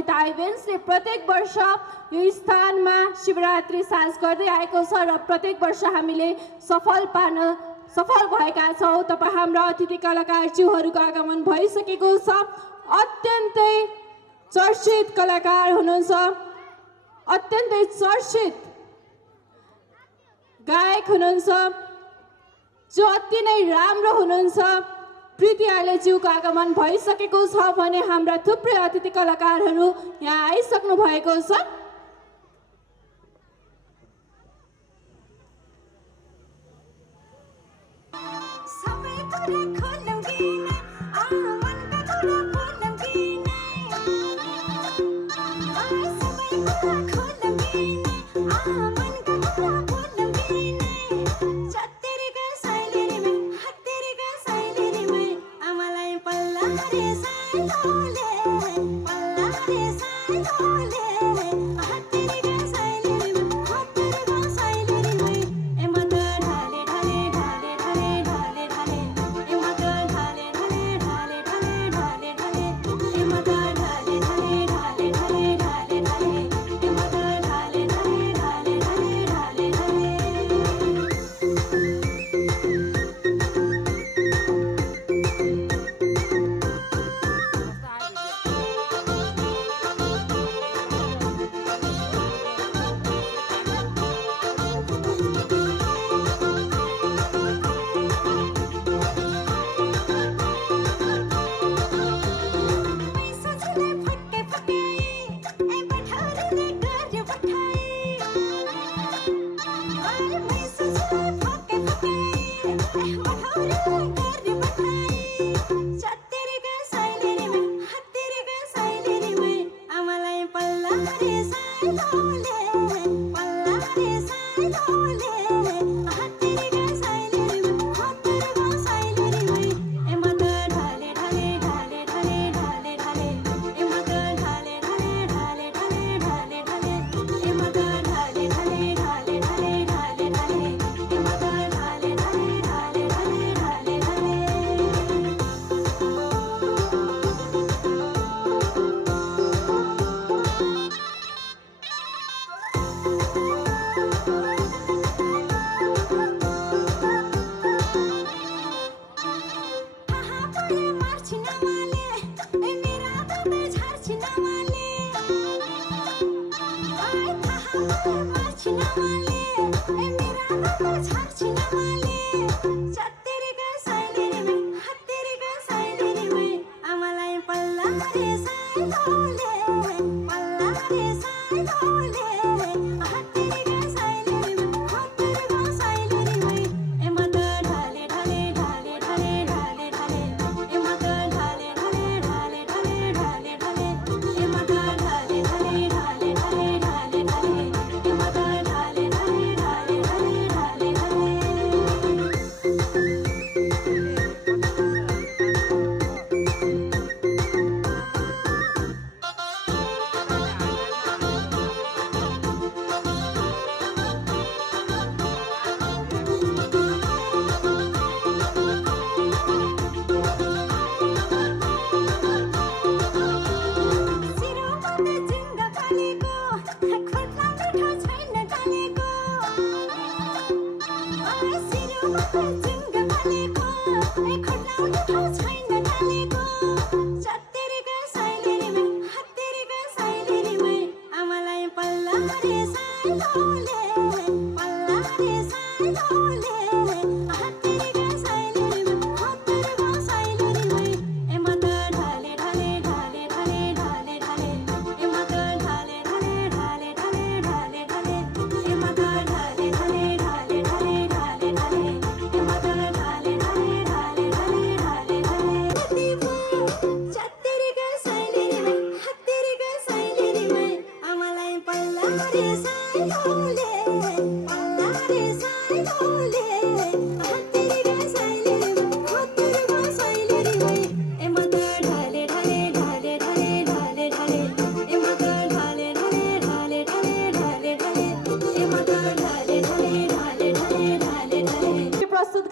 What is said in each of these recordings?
सरिता इभेन्ट्सले प्रत्येक वर्ष यो स्थानमा शिवरात्रि साँझ गर्दै आएको छ र प्रत्येक वर्ष हामीले सफल भएका छौँ। तपाईँ हाम्रा अतिथि कलाकारज्यूहरूको आगमन भइसकेको छ। अत्यन्तै चर्चित कलाकार हुनुहुन्छ, अत्यन्तै चर्चित गायक हुनुहुन्छ, जो अति नै राम्रो हुनुहुन्छ। प्रीति आइलेज्यूको आगमन भइसकेको छ भने हाम्रा थुप्रै अतिथि कलाकारहरू यहाँ आइसक्नु भएको छ।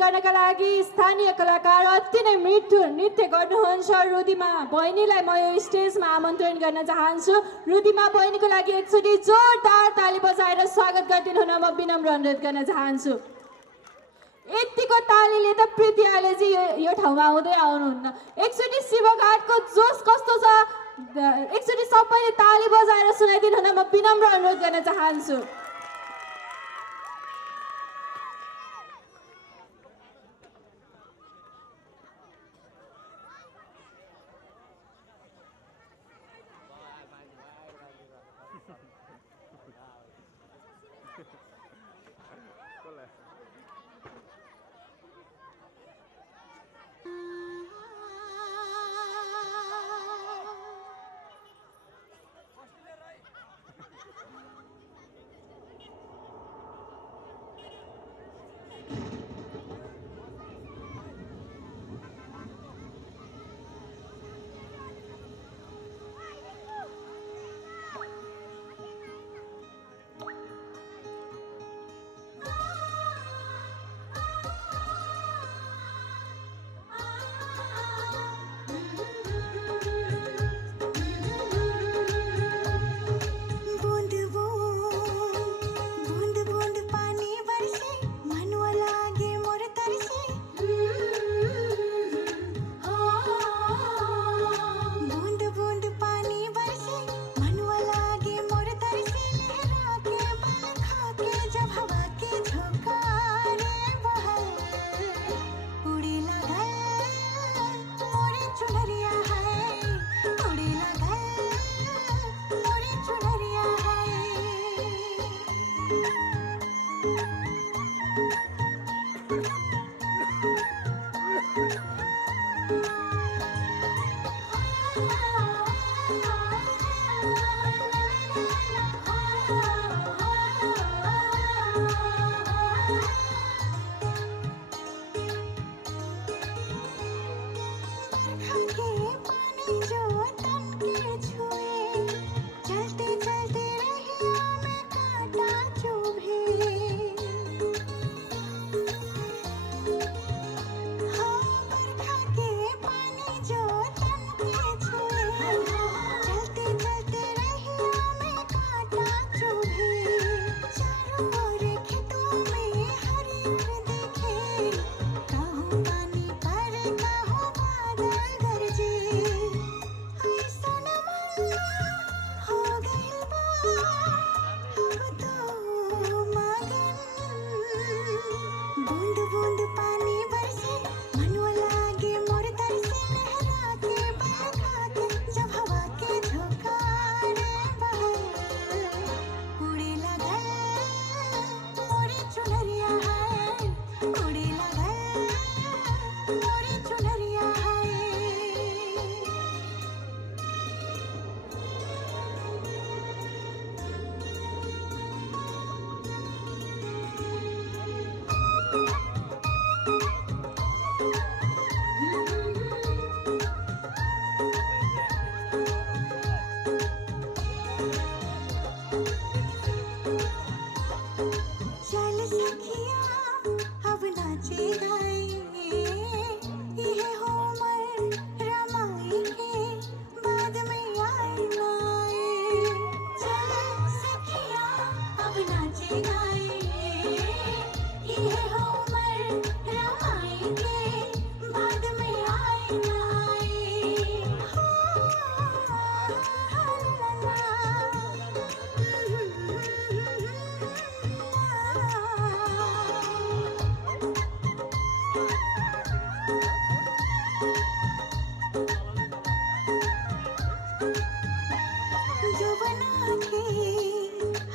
गर्नका लागि स्थानीय कलाकार अति नै मिठो नृत्य गर्नुहुन्छ रुदिमा बहिनीलाई म यो स्टेजमा आमन्त्रण गर्न चाहन्छु। रुदिमा बहिनीको लागि एकचोटि जोरदार ताली बजाएर स्वागत गरिदिनु हुन म विनम्र अनुरोध गर्न चाहन्छु। यतिको तालीले त प्रीति आलेजी यो ठाउँमा आउँदै आउनुहुन्न। एकचोटि शिवघाटको जोस कस्तो छ एकचोटि सबैले ताली बजाएर सुनाइदिनु हुन म विनम्र अनुरोध गर्न चाहन्छु।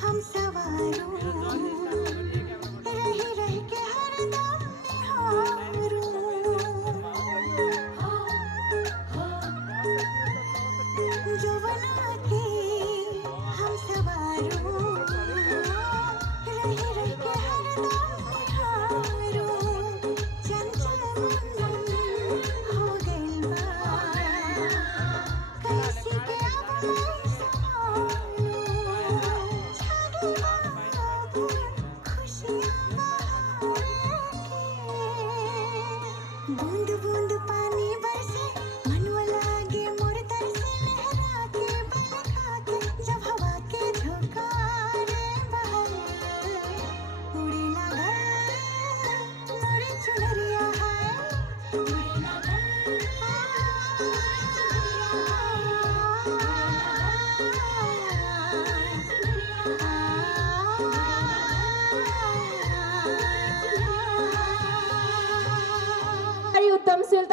हम सवारों रह रह के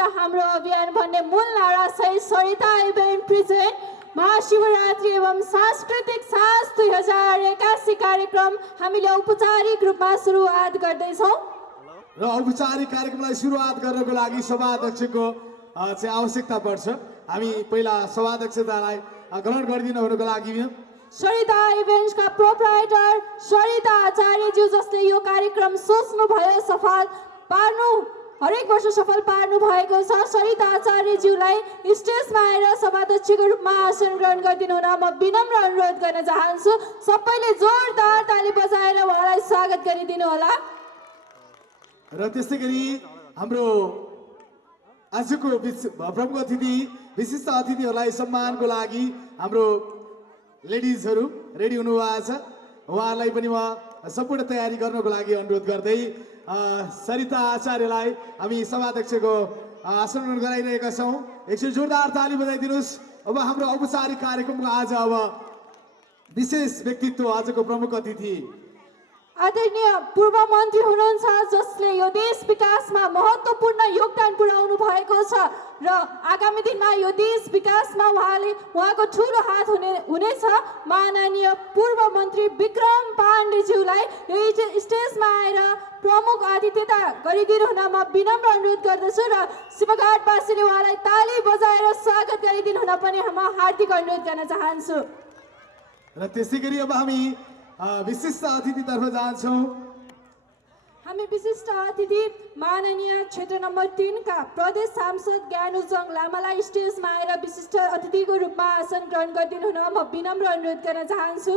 शुद्ध हाम्रो अभियान भन्ने मूल नारा सहित सरिता इभेन्ट प्रेजेन्ट महाशिवरात्रि एवं सांस्कृतिक साँझ 2081 कार्यक्रम हामीले औपचारिक रूपमा सुरुवात गर्दैछौँ र औपचारिक कार्यक्रमलाई सुरुवात गर्नको लागि सभाध्यक्षको चाहिँ आवश्यकता पर्छ। हामी पहिला सभाध्यक्षतालाई ग्रहण गरिदिनु हुनुको लागि सरिता इभेन्ट्सका प्रोप्राइटर सरिता आचार्यज्यू जसले यो कार्यक्रम सोच्नुभयो सफल पार्नु हरेक वर्ष सफल पार्नु भएको छ। सरिता आचार्यज्यूलाई स्टेजमा आएर सभाध्यक्षको रूपमा आसन ग्रहण गरिदिनु हुन म विनम्र अनुरोध गर्न चाहन्छु। सबैले जोरदार ताली बजाएर उहाँलाई स्वागत गरिदिनु होला। र त्यस्तै गरी हाम्रो आजको प्रमुख अतिथि विशिष्ट अतिथिहरूलाई सम्मानको लागि हाम्रो लेडिजहरू रेडी हुनुभएको छ। उहाँहरूलाई पनि म सम्पूर्ण तयारी गर्नको लागि अनुरोध गर्दै सरिता आचार्यलाई हामी सभाध्यक्षको आसन ग्रहण गराइरहेका छौँ। एकछिन जोरदार ताली बजाइदिनुहोस्। अब हाम्रो औपचारिक कार्यक्रमको आज अब विशेष व्यक्तित्व आजको प्रमुख अतिथि आदरणीय पूर्व मन्त्री हुनुहुन्छ जसले यो देश विकासमा महत्त्वपूर्ण योगदान पुर्याउनु भएको छ र आगामी दिनमा यो देश विकासमा उहाँको ठुलो हात हुनेछ। माननीय पूर्व मन्त्री विक्रम पाण्डेज्यूलाई यो स्टेजमा आएर प्रमुख आतिथ्यता गरिदिनु हुन म विनम्र अनुरोध गर्दछु र शिवघाटवासीले उहाँलाई ताली बजाएर स्वागत गरिदिनु हुन पनि म हार्दिक अनुरोध गर्न चाहन्छु। र त्यसै गरी अब हामी विशिष्ट अतिथितर्फ जान्छौँ। हामी विशिष्ट अतिथि माननीय क्षेत्र नम्बर 3 का प्रदेश सांसद ज्ञानुजङ लामालाई स्टेजमा आएर विशिष्ट अतिथिको रूपमा आसन ग्रहण गरिदिनु हुन म विनम्र अनुरोध गर्न चाहन्छु।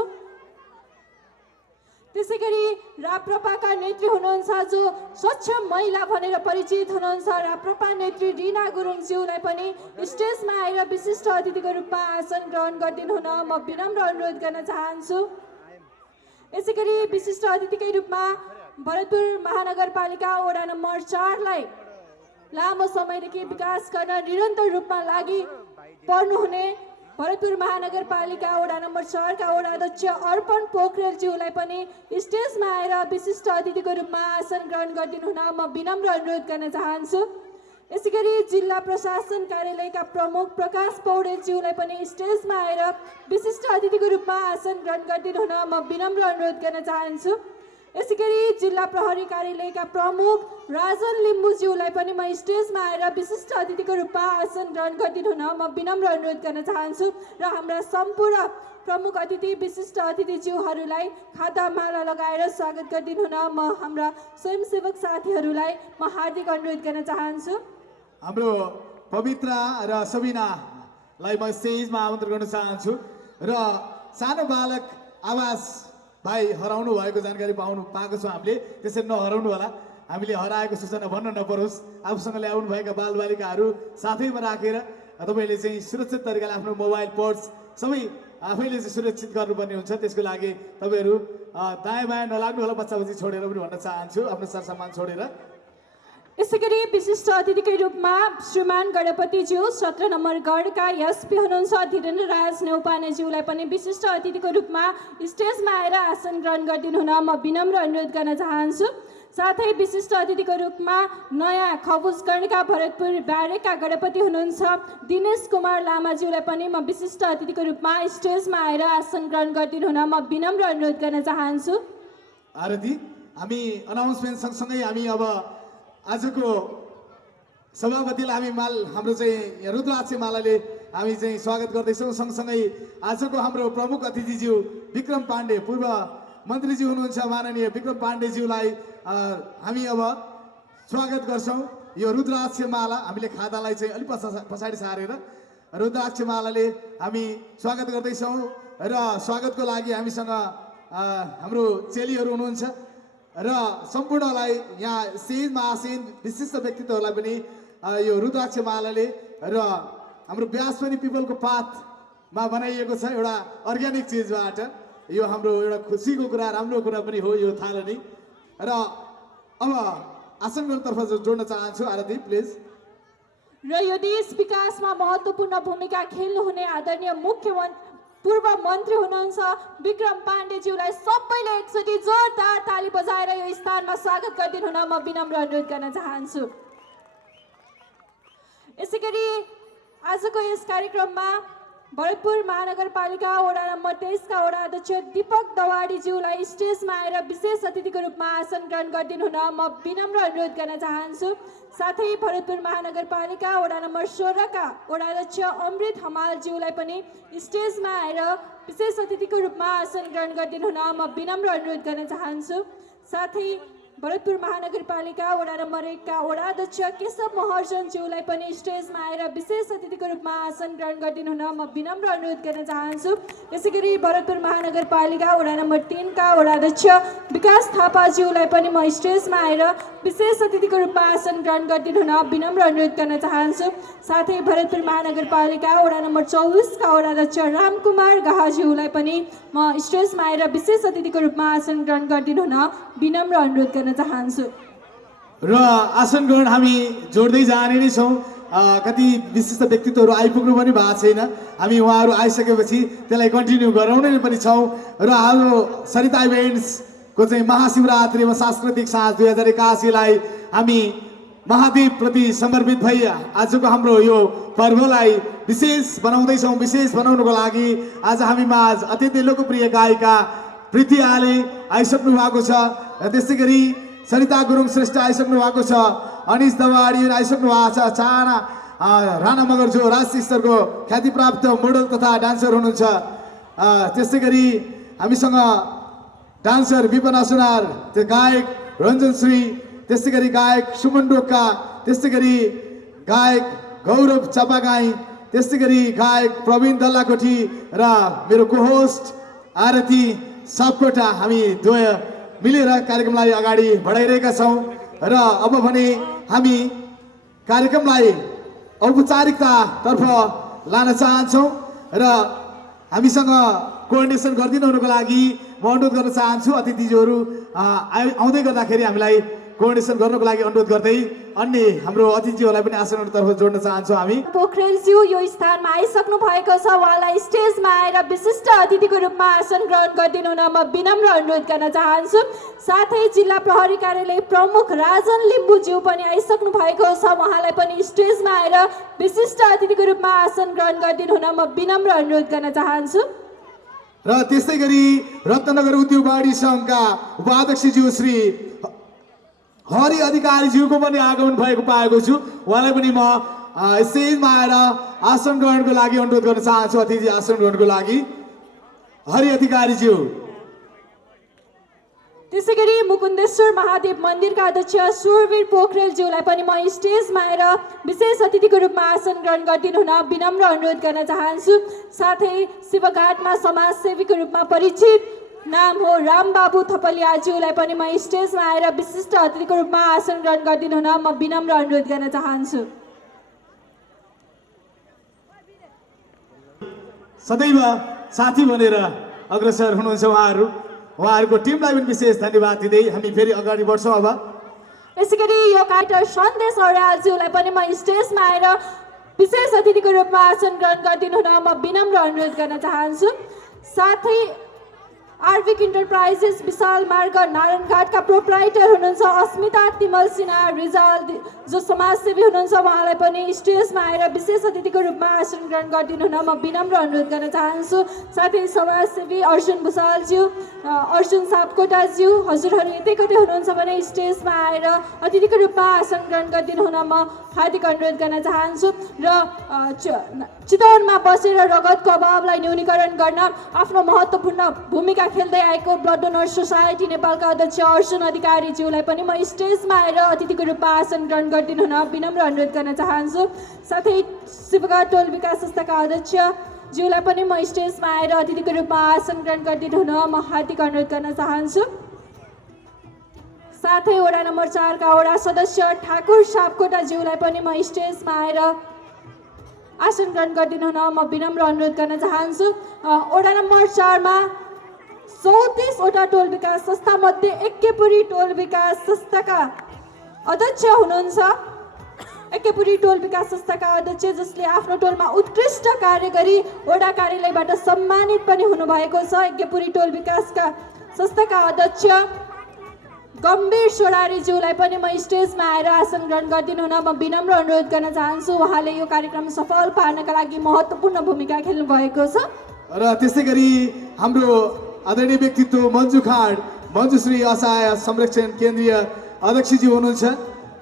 त्यसै गरी राप्रपाका नेत्री हुनुहुन्छ जो स्वच्छ महिला भनेर परिचित हुनुहुन्छ राप्रपा नेत्री रिना गुरुङज्यूलाई पनि स्टेजमा आएर विशिष्ट अतिथिको रूपमा आसन ग्रहण गरिदिनु हुन म विनम्र अनुरोध गर्न चाहन्छु। यसै गरी विशिष्ट अतिथिकै रूपमा भरतपुर महानगरपालिका वडा नम्बर 4 लाई लामो समयदेखि विकास गर्न निरन्तर रूपमा लागि पर्नुहुने भरतपुर महानगरपालिका वडा नम्बर 4 का वडा अध्यक्ष अर्पण पोखरेलज्यूलाई पनि स्टेजमा आएर विशिष्ट अतिथिको रूपमा आसन ग्रहण गरिदिनु हुन म विनम्र अनुरोध गर्न चाहन्छु। यसै गरी जिल्ला प्रशासन कार्यालयका प्रमुख प्रकाश पौडेलज्यूलाई पनि स्टेजमा आएर विशिष्ट अतिथिको रूपमा आसन ग्रहण गरिदिनु हुन म विनम्र अनुरोध गर्न चाहन्छु। यसै गरी जिल्ला प्रहरी कार्यालयका प्रमुख राजन लिम्बुज्यूलाई पनि म स्टेजमा आएर विशिष्ट अतिथिको रूपमा आसन ग्रहण गरिदिनु हुन म विनम्र अनुरोध गर्न चाहन्छु र हाम्रा सम्पूर्ण प्रमुख अतिथि विशिष्ट अतिथिज्यूहरूलाई खातामाला लगाएर स्वागत गरिदिनु हुन म हाम्रा स्वयंसेवक साथीहरूलाई म हार्दिक अनुरोध गर्न चाहन्छु। हाम्रो पवित्र र सबिनालाई म स्टेजमा आमन्त्रण गर्न चाहन्छु र सानो बालक आवाज भाइ हराउनु भएको जानकारी पाएको छौँ हामीले। त्यसरी नहराउनु होला। हामीले हराएको सूचना भन्न नपरोस्। आफूसँग ल्याउनुभएका बालबालिकाहरू साथैमा राखेर तपाईँले चाहिँ सुरक्षित तरिकाले आफ्नो मोबाइल पर्स सबै आफैले चाहिँ सुरक्षित गर्नुपर्ने हुन्छ। त्यसको लागि तपाईँहरू दायाँ बायाँ नलाग्नु होला। बच्चा बच्ची छोडेर पनि भन्न चाहन्छु आफ्नो सरसामान छोडेर। यसै गरी विशिष्ट अतिथिकै रूपमा श्रीमान गणपतिज्यू 17 नम्बर गढका एसपी हुनुहुन्छ धीरेन्द्र राज नेउपानेज्यूलाई पनि विशिष्ट अतिथिको रूपमा स्टेजमा आएर आसन ग्रहण गरिदिनु हुन म विनम्र अनुरोध गर्न चाहन्छु। साथै विशिष्ट अतिथिको रूपमा नयाँ खबुजगढका भरतपुर ब्यारेकका गणपति हुनुहुन्छ दिनेश कुमार लामाज्यूलाई पनि म विशिष्ट अतिथिको रूपमा स्टेजमा आएर आसन ग्रहण गरिदिनु हुन म विनम्र अनुरोध गर्न चाहन्छु। आरती हामी अनाउन्समेन्ट सँगसँगै हामी अब आजको सभापतिलाई हामी हाम्रो चाहिँ रुद्राक्ष मालाले हामी चाहिँ स्वागत गर्दैछौँ। सँगसँगै आजको हाम्रो प्रमुख अतिथिज्यू विक्रम पाण्डे पूर्व मन्त्रीज्यू हुनुहुन्छ माननीय विक्रम पाण्डेज्यूलाई हामी अब स्वागत गर्छौँ। यो रुद्राक्ष माला हामीले खातालाई चाहिँ अलिक पछाडि सारेर रुद्राक्ष मालाले हामी स्वागत गर्दैछौँ र स्वागतको लागि हामीसँग हाम्रो चेलीहरू हुनुहुन्छ र सम्पूर्णलाई यहाँ स्टेजमा आसीन विशिष्ट व्यक्तित्वहरूलाई पनि यो रुद्राक्ष मालाले र हाम्रो ब्यास पनि पिपलको पातमा बनाइएको छ एउटा अर्ग्यानिक चिजबाट। यो हाम्रो एउटा खुसीको कुरा राम्रो कुरा पनि हो यो थालनी। र अब आसनगढतर्फ जोड्न चाहन्छु आरती प्लिज। र यो देश विकासमा महत्त्वपूर्ण भूमिका खेल्नुहुने आदरणीय पूर्व मन्त्री हुनुहुन्छ विक्रम पाण्डेज्यूलाई सबैले एकचोटि जोरदार ताली बजाएर यो स्थानमा स्वागत गरिदिनु हुन म विनम्र अनुरोध गर्न चाहन्छु। यसै गरी आजको यस कार्यक्रममा भरतपुर महानगरपालिका वडा नम्बर 23 का वडा अध्यक्ष दीपक दवाडीज्यूलाई स्टेजमा आएर विशेष अतिथिको रूपमा आसन ग्रहण गरिदिनु हुन म विनम्र अनुरोध गर्न चाहन्छु। साथै भरतपुर महानगरपालिका वडा नम्बर 16 का वडा अध्यक्ष अमृत हमालज्यूलाई पनि स्टेजमा आएर विशेष अतिथिको रूपमा आसन ग्रहण गरिदिनु हुन म विनम्र अनुरोध गर्न चाहन्छु। साथै भरतपुर महानगरपालिका वडा नम्बर 1 का वडा अध्यक्ष केशव महर्जनज्यूलाई पनि स्टेजमा आएर विशेष अतिथिको रूपमा आसन ग्रहण गरिदिनु हुन म विनम्र अनुरोध गर्न चाहन्छु। यसैगरी भरतपुर महानगरपालिका वडा नम्बर 3 का वडा अध्यक्ष विकास थापाज्यूलाई पनि म स्टेजमा आएर विशेष अतिथिको रूपमा आसन ग्रहण गरिदिनु हुन विनम्र अनुरोध गर्न चाहन्छु। साथै भरतपुर महानगरपालिका वडा नम्बर 24 का वडा अध्यक्ष रामकुमार गाहाज्यूलाई पनि म स्टेजमा आएर विशेष अतिथिको रूपमा आसन ग्रहण गरिदिनु हुन विनम्र अनुरोध गर्न चाहन्छु। र आसन ग्रहण हामी जोड्दै जाने नै छौँ। कति विशिष्ट व्यक्तित्वहरू आइपुग्नु पनि भएको छैन, हामी उहाँहरू आइसकेपछि त्यसलाई कन्टिन्यू गराउने पनि छौँ। र हाम्रो सरिता इभेन्ट्सको चाहिँ महाशिवरात्रि एवं सांस्कृतिक साँझ 2081लाई हामी महादेव प्रति समर्पित भई आजको हाम्रो यो पर्वलाई विशेष बनाउँदैछौँ। विशेष बनाउनुको लागि आज हामी माझ अत्यन्तै लोकप्रिय गायिका प्रीति आले आइसक्नु भएको छ। त्यसै गरी सरिता गुरुङ श्रेष्ठ आइसक्नु भएको छ, अनिश दवाडी आइसक्नु भएको छ, चाहना राणा मगर जो राष्ट्रिय स्तरको ख्यातिप्राप्त मोडल तथा डान्सर हुनुहुन्छ। त्यसै गरी हामीसँग डान्सर विपना सुनार, त्यो गायक रञ्जन श्री, त्यसै गरी गायक सुमन डोका, त्यसै गरी गायक गौरव चापागाई, त्यसै गरी गायक प्रवीण दल्लाकोठी र मेरो कोहोस्ट आरती सापकोटा, हामी दुवै मिलेर कार्यक्रमलाई अगाडि बढाइरहेका छौँ। र अब भने हामी कार्यक्रमलाई औपचारिकतातर्फ लान चाहन्छौँ र हामीसँग कोअर्डिनेसन गरिदिनु हुनुको लागि म अनुरोध गर्न चाहन्छु। अतिथिज्यूहरू आउँदै गर्दाखेरि हामीलाई कोअर्डिनेसन गर्नको लागि अनुरोध गर्दै अन्य हाम्रो अतिथिज्यूहरूलाई पनि आसनहरूतर्फ जोड्न चाहन्छौँ। हामी पोखरेलज्यू यो स्थानमा आइसक्नु भएको छ, उहाँलाई स्टेजमा आएर विशिष्ट अतिथिको रूपमा आसन ग्रहण गरिदिनु हुन म विनम्र अनुरोध गर्न चाहन्छु। साथै जिल्ला प्रहरी कार्यालय प्रमुख राजन लिम्बुज्यू पनि आइसक्नु भएको छ, उहाँलाई पनि स्टेजमा आएर विशिष्ट अतिथिको रूपमा आसन ग्रहण गरिदिनु हुन म विनम्र अनुरोध गर्न चाहन्छु। र त्यसै गरी रत्नगर उद्योग वाणी सङ्घका उपाध्यक्षज्यू श्री हरि अधिकारीज्यूको पनि आगमन भएको पाएको छु। उहाँलाई पनि म स्टेजमा आएर आसन ग्रहणको लागि अनुरोध गर्न चाहन्छु। अतिथि आसन ग्रहणको लागि हरि अधिकारीज्यू। त्यसै गरी मुकुन्देश्वर महादेव मन्दिरका अध्यक्ष सुरवीर पोखरेलज्यूलाई पनि म स्टेजमा आएर विशेष अतिथिको रूपमा आसन ग्रहण गरिदिनु हुन विनम्र अनुरोध गर्न चाहन्छु। साथै शिवघाटमा समाजसेवीको रूपमा परिचित नाम हो रामबाबु थपलियाज्यूलाई पनि म स्टेजमा आएर विशिष्ट अतिथिको रूपमा आसन ग्रहण गरिदिनु हुन म विनम्र अनुरोध गर्न चाहन्छु। सदैव साथी बनेर अग्रसर हुनुहुन्छ उहाँहरू, उहाँहरूको टिमलाई पनि विशेष धन्यवाद दिँदै हामी फेरि अगाडि बढ्छौँ। अब यसै गरी यो कार्टर सन्देश अर्यालज्यूलाई पनि म स्टेजमा आएर विशेष अतिथिको रूपमा आसन ग्रहण गरिदिनु हुन म विनम्र अनुरोध गर्न चाहन्छु। साथै आर्विक इन्टरप्राइजेस विशाल मार्ग नारायणघाटका प्रोप्राइटर हुनुहुन्छ अस्मिता तिमल सिन्हा रिजाल, जो समाजसेवी हुनुहुन्छ, उहाँलाई पनि स्टेजमा आएर विशेष अतिथिको रूपमा आसन ग्रहण गरिदिनु हुन म विनम्र अनुरोध गर्न चाहन्छु। साथै समाजसेवी अर्जुन भुषालज्यू, अर्जुन सापकोटाज्यू, हजुरहरू यतै कतै हुनुहुन्छ भने स्टेजमा आएर अतिथिको रूपमा आसन ग्रहण गरिदिनु हुन म हार्दिक अनुरोध गर्न चाहन्छु। र चितवनमा बसेर रगतको अभावलाई न्यूनीकरण गर्न आफ्नो महत्त्वपूर्ण भूमिका खेल्दै आएको ब्लड डोनर सोसाइटी नेपालका अध्यक्ष अर्जुन अधिकारीज्यूलाई पनि म स्टेजमा आएर अतिथिको रूपमा आसन ग्रहण गरिदिनु हुन विनम्र अनुरोध गर्न चाहन्छु। साथै शिवघाट टोल विकास संस्थाका अध्यक्ष ज्यूलाई पनि म स्टेजमा आएर अतिथिको रूपमा आसन ग्रहण गरिदिनु हुन म हार्दिक अनुरोध गर्न चाहन्छु। साथै वडा नम्बर 4 का वडा सदस्य ठाकुर सापकोटाज्यूलाई पनि म स्टेजमा आएर आसन ग्रहण गरिदिनु हुन म विनम्र अनुरोध गर्न चाहन्छु। वडा नम्बर 4 मा 34 वटा टोल विकास संस्था मध्ये एक्केपुरी टोल विकास संस्थाका अध्यक्ष हुनुहुन्छ। एक्केपुरी टोल विकास संस्थाका अध्यक्ष जसले आफ्नो टोलमा उत्कृष्ट कार्य गरी वडा कार्यालयबाट सम्मानित पनि हुनुभएको छ। एक्केपुरी टोल विकासका संस्थाका अध्यक्ष गम्भीर सोडारीज्यूलाई पनि म स्टेजमा आएर आसन ग्रहण गरिदिनु हुन म विनम्र अनुरोध गर्न चाहन्छु। उहाँले यो कार्यक्रम सफल पार्नका लागि महत्त्वपूर्ण भूमिका खेल्नु भएको छ। र त्यस्तै गरी हाम्रो आदरणीय व्यक्तित्व मञ्जुश्री असहाय संरक्षण केन्द्रीय अध्यक्षज्यू हुनुहुन्छ।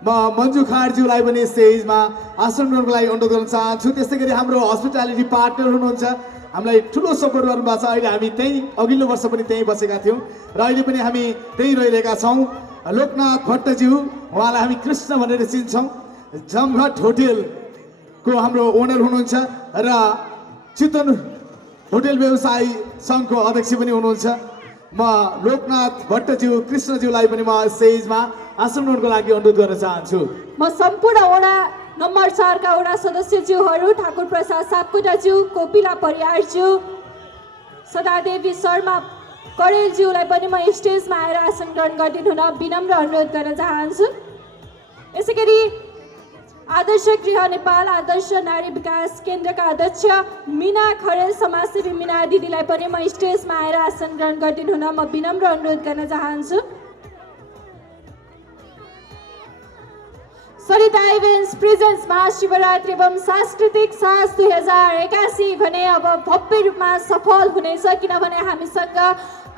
म मञ्जु खाडज्यूलाई पनि स्टेजमा आसन ग्रहणको लागि अनुरोध गर्न चाहन्छु। त्यस्तै गरी हाम्रो हस्पिटालिटी पार्टनर हुनुहुन्छ, हामीलाई ठुलो सपोर्ट गर्नुभएको छ। अहिले हामी त्यही अघिल्लो वर्ष पनि त्यहीँ बसेका थियौँ र अहिले पनि हामी त्यहीँ रहिरहेका छौँ। लोकनाथ भट्टज्यू, उहाँलाई हामी कृष्ण भनेर चिन्छौँ, जमघट होटेलको हाम्रो ओनर हुनुहुन्छ र चितवन होटेल व्यवसायी सङ्घको अध्यक्ष पनि हुनुहुन्छ। म लोकनाथ भट्टज्यू कृष्णज्यूलाई पनि म स्टेजमा आसन ग्रहणको लागि अनुरोध गर्न चाहन्छु। म सम्पूर्ण वडा नम्बर 4 का वडा सदस्यज्यूहरू ठाकुर प्रसाद सापकोटाज्यू, कोपिला परियारज्यू, सदादेवी शर्मा करेलज्यूलाई पनि म स्टेजमा आएर आसन ग्रहण गरिदिनु हुन विनम्र अनुरोध गर्न चाहन्छु। यसै गरी आदर्श गृह नेपाल आदर्श नारी विकास केन्द्रका अध्यक्ष मिना खरेल समाजसेवी मिना दिदीलाई पनि म स्टेजमा आएर आसन ग्रहण गरिदिनु हुन म विनम्र अनुरोध गर्न चाहन्छु। सरिता इभेन्ट्स प्रेजेन्स महाशिवरात्रि एवं सांस्कृतिक साँझ 2081 भने अब भव्य रूपमा सफल हुनेछ, किनभने हामीसँग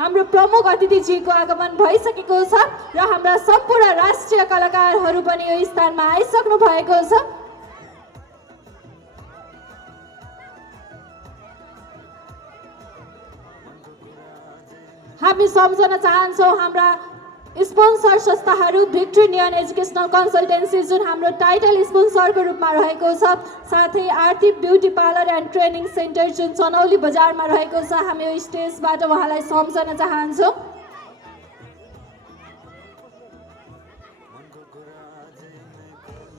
हाम्रो प्रमुख अतिथिजीको आगमन भइसकेको छ र हाम्रा सम्पूर्ण राष्ट्रिय कलाकारहरू पनि यो स्थानमा आइसक्नु भएको छ। हामी सम्झन चाहन्छौँ हाम्रा स्पोन्सर संस्थाहरू भिक्ट्री नियन एजुकेसनल कन्सल्टेन्सी जुन हाम्रो टाइटल स्पोन्सरको रूपमा रहेको छ, साथै Aarti beauty parlour and training centre जुन चनौली बजारमा रहेको छ। हामी यो स्टेजबाट उहाँलाई सम्झन चाहन्छौँ।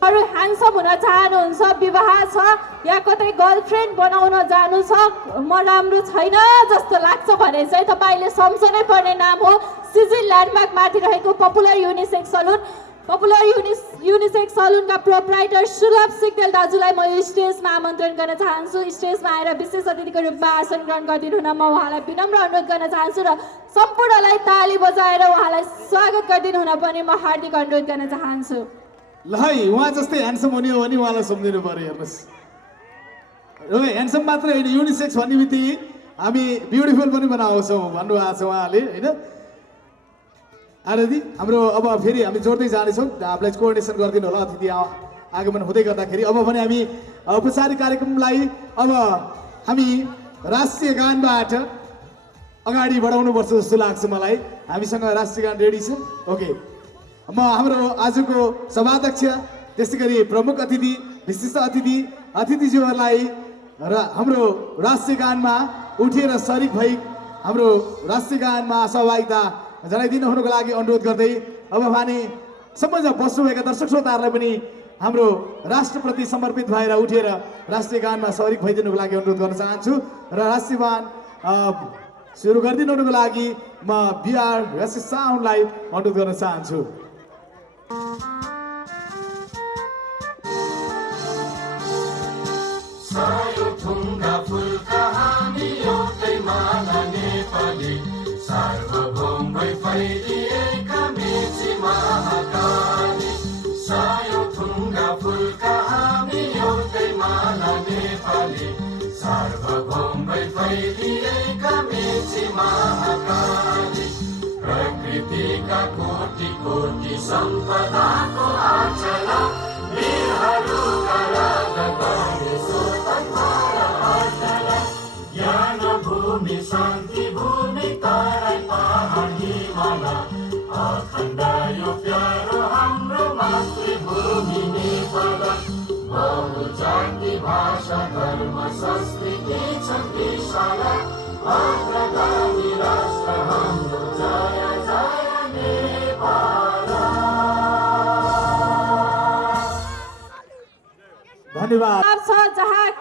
अरू ह्यान्डसम हुन चाहनुहुन्छ, विवाह छ या कतै गर्लफ्रेन्ड बनाउन जानु छ, म राम्रो छैन जस्तो लाग्छ भने चाहिँ तपाईँले सम्झनै पर्ने नाम हो सिजिल ल्यान्डमार्क माथि रहेको popular unisex salon. Popular unisex सलुनका प्रोप्राइटर सुलभ सिग्देल दाजुलाई म यो स्टेजमा आमन्त्रण गर्न चाहन्छु। स्टेजमा आएर विशेष अतिथिको रूपमा आसन ग्रहण गरिदिनु हुन म उहाँलाई विनम्र अनुरोध गर्न चाहन्छु र सम्पूर्णलाई ताली बजाएर उहाँलाई स्वागत गरिदिनु हुन पनि म हार्दिक अनुरोध गर्न चाहन्छु। ल है, उहाँ जस्तै ह्यान्डसम हुने हो भने उहाँलाई सम्झिनु पर्यो। हेर्नुहोस्, ह्यान्डसम मात्र होइन, युनिसेक्स भन्ने बित्तिकै हामी ब्युटिफुल पनि बनाउँछौँ भन्नुभएको छ उहाँले, होइन? आरती हाम्रो अब फेरि हामी जोड्दै जानेछौँ, हामीलाई कोअर्डिनेसन गरिदिनु होला अतिथि आगमन हुँदै गर्दाखेरि। अब भने हामी औपचारिक कार्यक्रमलाई अब हामी राष्ट्रिय गानबाट अगाडि बढाउनुपर्छ जस्तो लाग्छ मलाई। हामीसँग राष्ट्रिय गान रेडी छ। ओके, म हाम्रो आजको सभाध्यक्ष त्यस्तै गरी प्रमुख अतिथि विशिष्ट अतिथिज्यूहरूलाई र हाम्रो राष्ट्रिय गानमा उठेर सरिक भई हाम्रो राष्ट्रिय गानमा सहभागिता जनाइदिनु हुनुको लागि अनुरोध गर्दै अब भने सम्बन्ध बस्नुभएका दर्शक श्रोताहरूलाई पनि हाम्रो राष्ट्रप्रति समर्पित भएर उठेर राष्ट्रिय गानमा सरिक भइदिनुको लागि अनुरोध गर्न चाहन्छु र राष्ट्रिय गान सुरु गरिदिनुको लागि म बिआर साउन्डलाई अनुरोध गर्न चाहन्छु। सार्वभौम फैलिएका मेची महाकाली, सायो थुङ्गा फुलका हामी एउटै माला नेपाली। सार्वभौम फैलिएका मेची महाकाली, प्रकृतिका कोटि कोटि सम्पदाको आचला, वीरहरूका राजा गर्ने स्वतन्त्र अचला। ज्ञान भूमि शान्ति भूमि तराई पहाड हिमाल, अखण्ड यो प्यारो हाम्रो मातृभूमि नेपाल। बहुजाति भाषा धर्म संस्कृति छ विशाल, अग्रगामी राष्ट्र हाम्रो जय जय नेपाल। धन्यवाद। जहाँ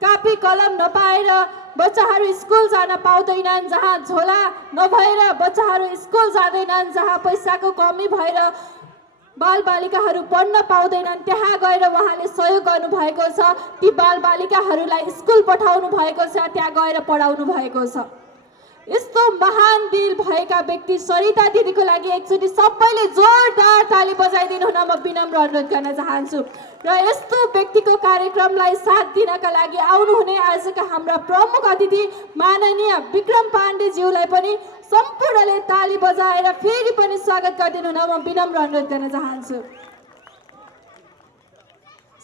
कापी कलम नपाएर बच्चाहरू स्कुल जान पाउँदैनन्, जहाँ झोला नभएर बच्चाहरू स्कुल जाँदैनन्, जहाँ पैसाको कमी भएर बालबालिकाहरू पढ्न पाउँदैनन्, त्यहाँ गएर उहाँले सहयोग गर्नुभएको छ। ती बालबालिकाहरूलाई स्कुल पठाउनु भएको छ, त्यहाँ गएर पढाउनु भएको छ यस्तो महान दिल भएका व्यक्ति सरिता दिदीको लागि एकचोटि सबैले जोरदार ताली बजाइदिनु हुन म विनम्र अनुरोध गर्न चाहन्छु। र यस्तो व्यक्तिको कार्यक्रमलाई साथ दिनका लागि आउनुहुने आजका हाम्रा प्रमुख अतिथि माननीय विक्रम पाण्डेज्यूलाई पनि सम्पूर्णले ताली बजाएर फेरि पनि स्वागत गरिदिनु हुन म विनम्र अनुरोध गर्न चाहन्छु।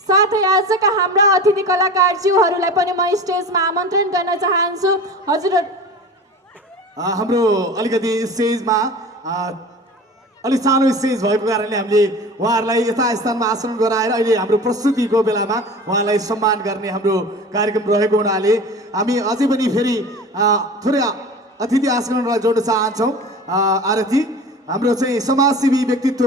साथै आजका हाम्रा अतिथि कलाकारज्यूहरूलाई पनि म स्टेजमा आमन्त्रण गर्न चाहन्छु। हजुर हाम्रो अलिकति स्टेजमा अलिक सानो स्टेज भएको कारणले हामीले उहाँहरूलाई यथास्थानमा आसन गराएर अहिले हाम्रो प्रस्तुतिको बेलामा उहाँलाई सम्मान गर्ने हाम्रो कार्यक्रम रहेको हुनाले हामी अझै पनि फेरि थोरै अतिथि आसनलाई जोड्न चाहन्छौँ। आरती हाम्रो चाहिँ समाजसेवी व्यक्तित्व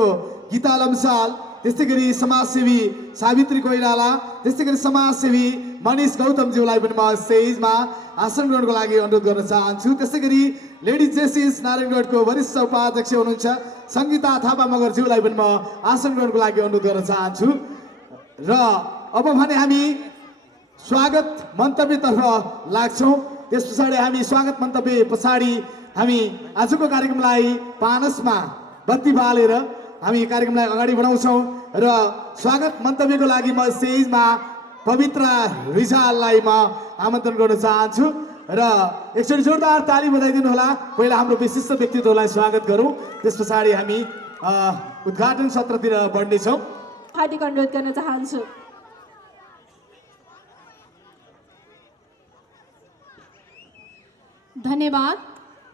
गीता लम्साल, त्यस्तै गरी समाजसेवी सावित्री कोइराला, त्यस्तै गरी समाजसेवी मनिष गौतमज्यूलाई पनि म स्टेजमा आसन ग्रहणको लागि अनुरोध गर्न चाहन्छु। त्यस्तै गरी लेडिज जस्टिस नारायणगढको वरिष्ठ उपाध्यक्ष हुनुहुन्छ सङ्गीता थापा मगरज्यूलाई पनि म आसन ग्रहणको लागि अनुरोध गर्न चाहन्छु। र अब भने हामी स्वागत मन्तव्यतर्फ लाग्छौँ। त्यस पछाडि हामी स्वागत मन्तव्य पछाडि हामी आजको कार्यक्रमलाई पानसमा बत्ती बालेर हामी कार्यक्रमलाई अगाडि बढाउँछौँ। र स्वागत मन्तव्यको लागि म स्टेजमा पवित्र रिजाललाई म आमन्त्रण गर्न चाहन्छु। र एकचोटि जोरदार ताली बजाइदिनु होला। पहिला हाम्रो विशिष्ट व्यक्तित्वलाई स्वागत गरौँ, त्यस पछाडि हामी उद्घाटन सत्रतिर बढ्नेछौँ। हार्दिक अनुरोध गर्न चाहन्छु। धन्यवाद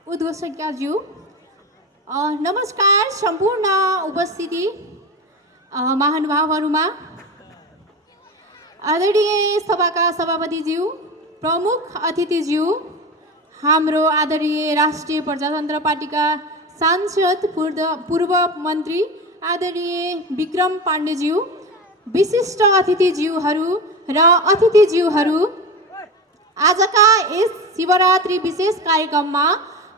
उद्घोषकज्यू। नमस्कार सम्पूर्ण उपस्थिति महानुभावहरूमा, आदरणीय सभाका सभापतिज्यू, प्रमुख अतिथिज्यू, हाम्रो आदरणीय राष्ट्रिय प्रजातन्त्र पार्टीका सांसद पूर्व मन्त्री आदरणीय विक्रम पाण्डेज्यू, विशिष्ट अतिथिज्यूहरू र अतिथिज्यूहरू, आजका यस शिवरात्रि विशेष कार्यक्रममा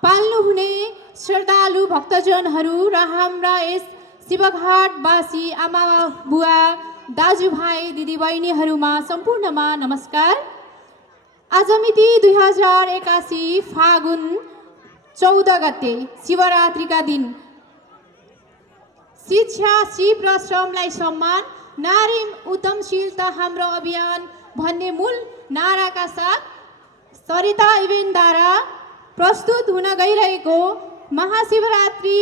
पाल्नुहुने श्रद्धालु भक्तजनहरू र हाम्रा यस शिवघाटवासी आमा बुवा दाजुभाइ दिदीबहिनीहरूमा सम्पूर्णमा नमस्कार। आज मिति 2081 फागुन 14 गते शिवरात्रिका दिन शिक्षा, शिव र श्रमलाई सम्मान, नारी उद्यमशीलता हाम्रो अभियान भन्ने मूल नाराका साथ सरिता इभेन्टद्वारा प्रस्तुत हुन गइरहेको महाशिवरात्रि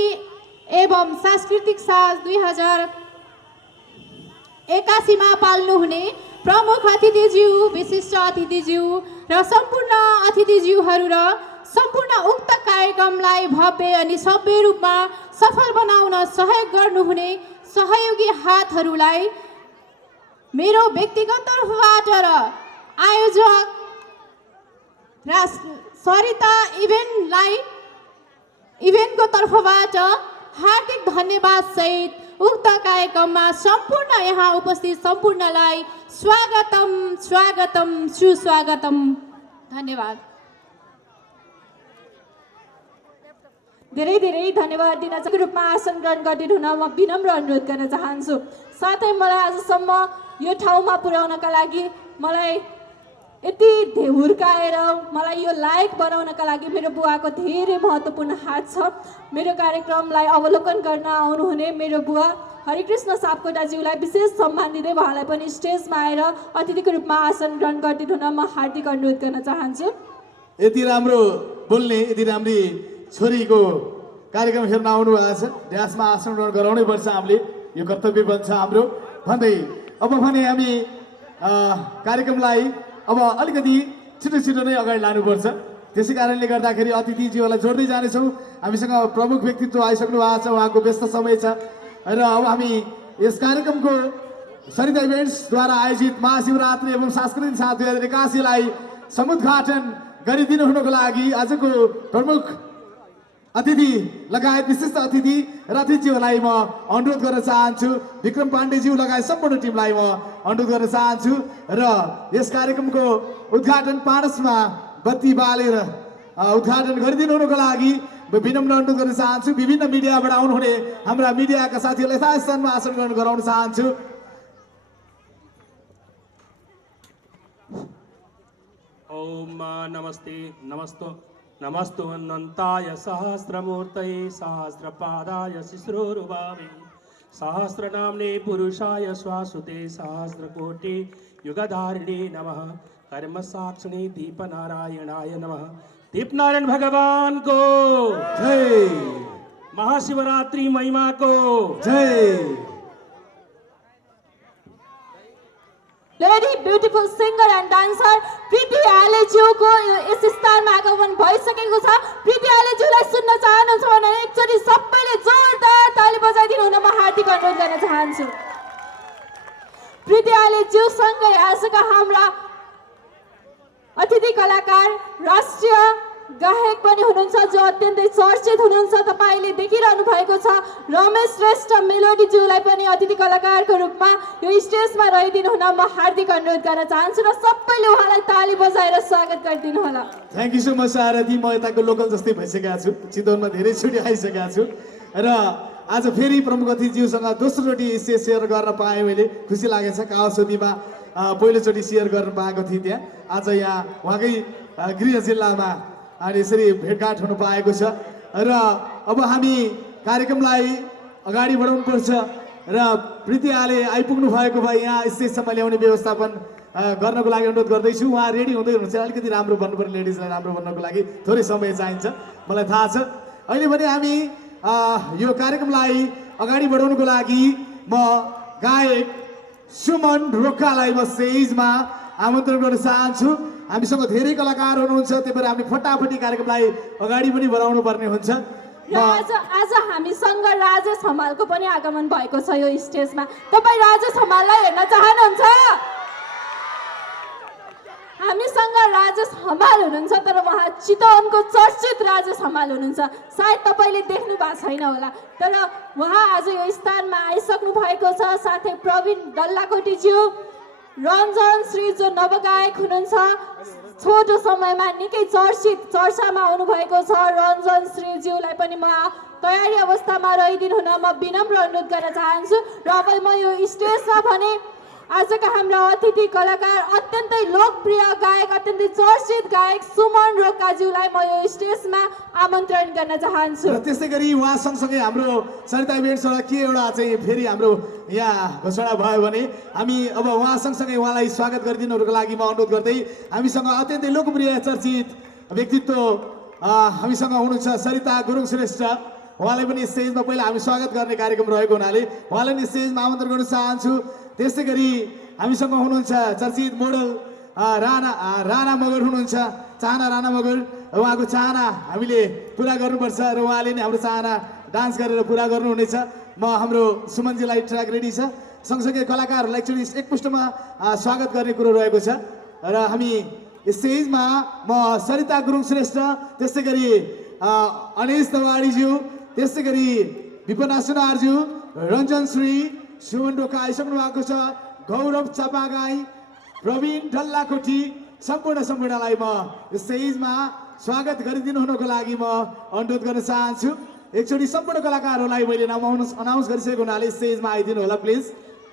एवं सांस्कृतिक साज 2081 मा पाल्नुहुने प्रमुख अतिथिज्यू, विशिष्ट अतिथिज्यू र सम्पूर्ण अतिथिज्यूहरू र सम्पूर्ण उक्त कार्यक्रमलाई भव्य अनि सभ्य रूपमा सफल बनाउन सहयोग गर्नुहुने सहयोगी हातहरूलाई मेरो व्यक्तिगत तर्फबाट र आयोजक सरिता इभेन्टको तर्फबाट हार्दिक धन्यवाद सहित उक्त कार्यक्रममा सम्पूर्ण यहाँ उपस्थित सम्पूर्णलाई स्वागतम स्वागतम सुस्वागतम। धन्यवाद। धेरै धेरै धन्यवाद दिन रूपमा आसन ग्रहण गरिदिनु हुन म विनम्र अनुरोध गर्न चाहन्छु। साथै मलाई आजसम्म यो ठाउँमा पुर्याउनका लागि, मलाई यति हुर्काएर मलाई यो लायक बनाउनका लागि मेरो बुवाको धेरै महत्त्वपूर्ण हात छ। मेरो कार्यक्रमलाई अवलोकन गर्न आउनुहुने मेरो बुवा हरिकृष्ण सापकोटाज्यूलाई विशेष सम्मान दिँदै उहाँलाई पनि स्टेजमा आएर अतिथिको रूपमा आसन ग्रहण गरिदिनु हुन म हार्दिक अनुरोध गर्न चाहन्छु। यति राम्रो बोल्ने, यति राम्री छोरीको कार्यक्रम हेर्न आउनु भएको छ, ड्यासमा आसन ग्रहण गराउनै पर्छ, हामीले यो कर्तव्य बन्छ हाम्रो भन्दै अब भने हामी कार्यक्रमलाई अब अलिकति छिटो छिटो नै अगाडि लानुपर्छ। त्यसै कारणले गर्दाखेरि अतिथिज्यूहरूलाई जोड्दै जानेछौँ। हामीसँग प्रमुख व्यक्तित्व आइसक्नु भएको छ, उहाँको व्यस्त समय छ र अब हामी यस कार्यक्रमको सरिता इभेन्ट्सद्वारा आयोजित महाशिवरात्रि एवं सांस्कृतिक साज 2081लाई समुद्घाटन गरिदिनु हुनको लागि आजको प्रमुख अतिथि लगायत विशिष्ट अतिथि र अतिथिज्यूहरूलाई म अनुरोध गर्न चाहन्छु। विक्रम पाण्डेज्यू लगायत सम्पूर्ण टिमलाई म अनुरोध गर्न चाहन्छु र यस कार्यक्रमको उद्घाटन पारसमा बत्ती बालेर उद्घाटन गरिदिनु हुनको लागि विनम्र अनुरोध गर्न चाहन्छु। विभिन्न मिडियाबाट आउनुहुने हाम्रा मिडियाका साथीहरूलाई यथास्थानमा आसन ग्रहण गराउन चाहन्छु। ओम नमस्ते नमस्तो नमस्तुन्नन्ताय सहस्रमूर्तये सहस्रपादाय शिश्रोरुभावे सहस्रनाम्ने पुरुषाय स्वासुते सहस्रकोटि युगधारिणे नमः कर्मसाक्षिणे दीपनारायणाय नमः। दीपनारायण भगवान को जय महाशिवरात्रि महिमा को जय। Lady beautiful singer and dancer प्रीति आलेज्यूको यस स्थानमा आगमन भइसकेको छ। प्रीति आलेज्यूलाई सुन्न चाहनुहुन्छ भने एकचोटि सबैले जोरदार ताली बजाइदिनु हुन म हार्दिक अनुरोध गर्न चाहन्छु। प्रीति आलेज्यू सँगै आजका हाम्रा अतिथि कलाकार राष्ट्रिय गायक पनि हुनुहुन्छ जो अत्यन्तै चर्चित हुनुहुन्छ। तपाईले देखिरहनु भएको छ रमेश श्रेष्ठ मेलोडीज्यूलाई पनि अतिथि कलाकारको रूपमा यो स्टेजमा रहिदिनु हुन म हार्दिक अनुरोध गर्न चाहन्छु र सबैले उहाँलाई ताली बजाएर स्वागत गरिदिनु होला। थ्याङ्क यू सो मच सारथी। म यताको लोकल जस्तै भइसकेका छु, चितवनमा धेरैचोटि आइसकेका छु र आज फेरि प्रमुख अतिथिज्यूसँग दोस्रोचोटि स्टेज सेयर गर्न पाएँ। मैले खुसी लागेको छ। कावासोतीमा पहिलोचोटि सेयर गर्न पाएको थिएँ। त्यहाँ आज यहाँ उहाँकै गृह जिल्लामा अनि यसरी भेटघाट हुनु पाएको छ र अब हामी कार्यक्रमलाई अगाडि बढाउनुपर्छ र प्रीति आले आइपुग्नु भएको भए यहाँ स्टेजसम्म ल्याउने व्यवस्थापन गर्नको लागि अनुरोध गर्दैछु। उहाँ रेडी हुँदै हुनुहुन्छ। अलिकति राम्रो बन्नु पर्यो, लेडिजलाई राम्रो बन्नको लागि थोरै समय चाहिन्छ, मलाई थाहा छ। अहिले भने हामी यो कार्यक्रमलाई अगाडि बढाउनको लागि म गायक सुमन रोकालाई म स्टेजमा आमन्त्रण गर्न चाहन्छु। हामीसँग धेरै कलाकार हुनुहुन्छ, त्यही भएर हामीले फटाफटी कार्यक्रमलाई अगाडि पनि बढाउनु पर्ने हुन्छ। र आज हामीसँग राजेश हमालको पनि आगमन भएको छ यो स्टेजमा। तपाईँ राजेश हमाललाई हेर्न चाहनुहुन्छ? हामीसँग राजेश हमाल हुनुहुन्छ, तर उहाँ चितवनको चर्चित राजेश हमाल हुनुहुन्छ। सायद तपाईँले देख्नु भएको छैन होला, तर उहाँ आज यो स्थानमा आइसक्नु भएको छ। साथै प्रवीण डल्लाकोटीज्यू, रञ्जन श्री जो नवगायक हुनुहुन्छ, छोटो समयमा निकै चर्चामा आउनुभएको छ। रञ्जन श्रीज्यूलाई पनि म तयारी अवस्थामा रहिदिनु हुन म विनम्र अनुरोध गर्न चाहन्छु। र अब म यो स्टेजमा भने आजका हाम्रा अतिथि कलाकार अत्यन्तै लोकप्रिय गायक, अत्यन्तै चर्चित गायक सुमन रोकाज्यूलाई म यो स्टेजमा आमन्त्रण गर्न चाहन्छु। र त्यस्तै गरी उहाँ सँगसँगै हाम्रो सरिता इभेन्ट्सबाट के एउटा चाहिँ फेरि हाम्रो यहाँ घोषणा भयो भने हामी अब उहाँ सँगसँगै उहाँलाई स्वागत गरिदिनुहरूको लागि म अनुरोध गर्दै हामीसँग अत्यन्तै लोकप्रिय चर्चित व्यक्तित्व हामीसँग हुनुहुन्छ सरिता गुरुङ श्रेष्ठ। उहाँलाई पनि स्टेजमा पहिला हामी स्वागत गर्ने कार्यक्रम रहेको हुनाले उहाँलाई पनि स्टेजमा आमन्त्रण गर्न चाहन्छु। त्यस्तै गरी हामीसँग हुनुहुन्छ चर्चित मोडल राणा मगर हुनुहुन्छ, चाहना राणा मगर। उहाँको चाहना हामीले पुरा गर्नुपर्छ र उहाँले नै हाम्रो चाहना डान्स गरेर पुरा गर्नुहुनेछ। म हाम्रो सुमनजीलाई ट्र्याक रेडी छ, सँगसँगै कलाकारहरूलाई एकचोटि एकपुष्टमा स्वागत गर्ने कुरो रहेको छ। र हामी स्टेजमा म सरिता गुरुङ श्रेष्ठ, त्यस्तै गरी अनिश तवाडीज्यू, त्यस्तै गरी विपना सुनारज्यू, रञ्जन श्री, सुमन रोका आइसक्नु भएको छ, गौरव चापागाई, प्रवीण डल्लाकोटी, सम्पूर्णलाई म स्टेजमा स्वागत गरिदिनु हुनको लागि म अनुरोध गर्न चाहन्छु। एकचोटि सम्पूर्ण कलाकारहरूलाई मैले नाम अनाउन्स गरिसकेको हुनाले स्टेजमा आइदिनु होला प्लिज।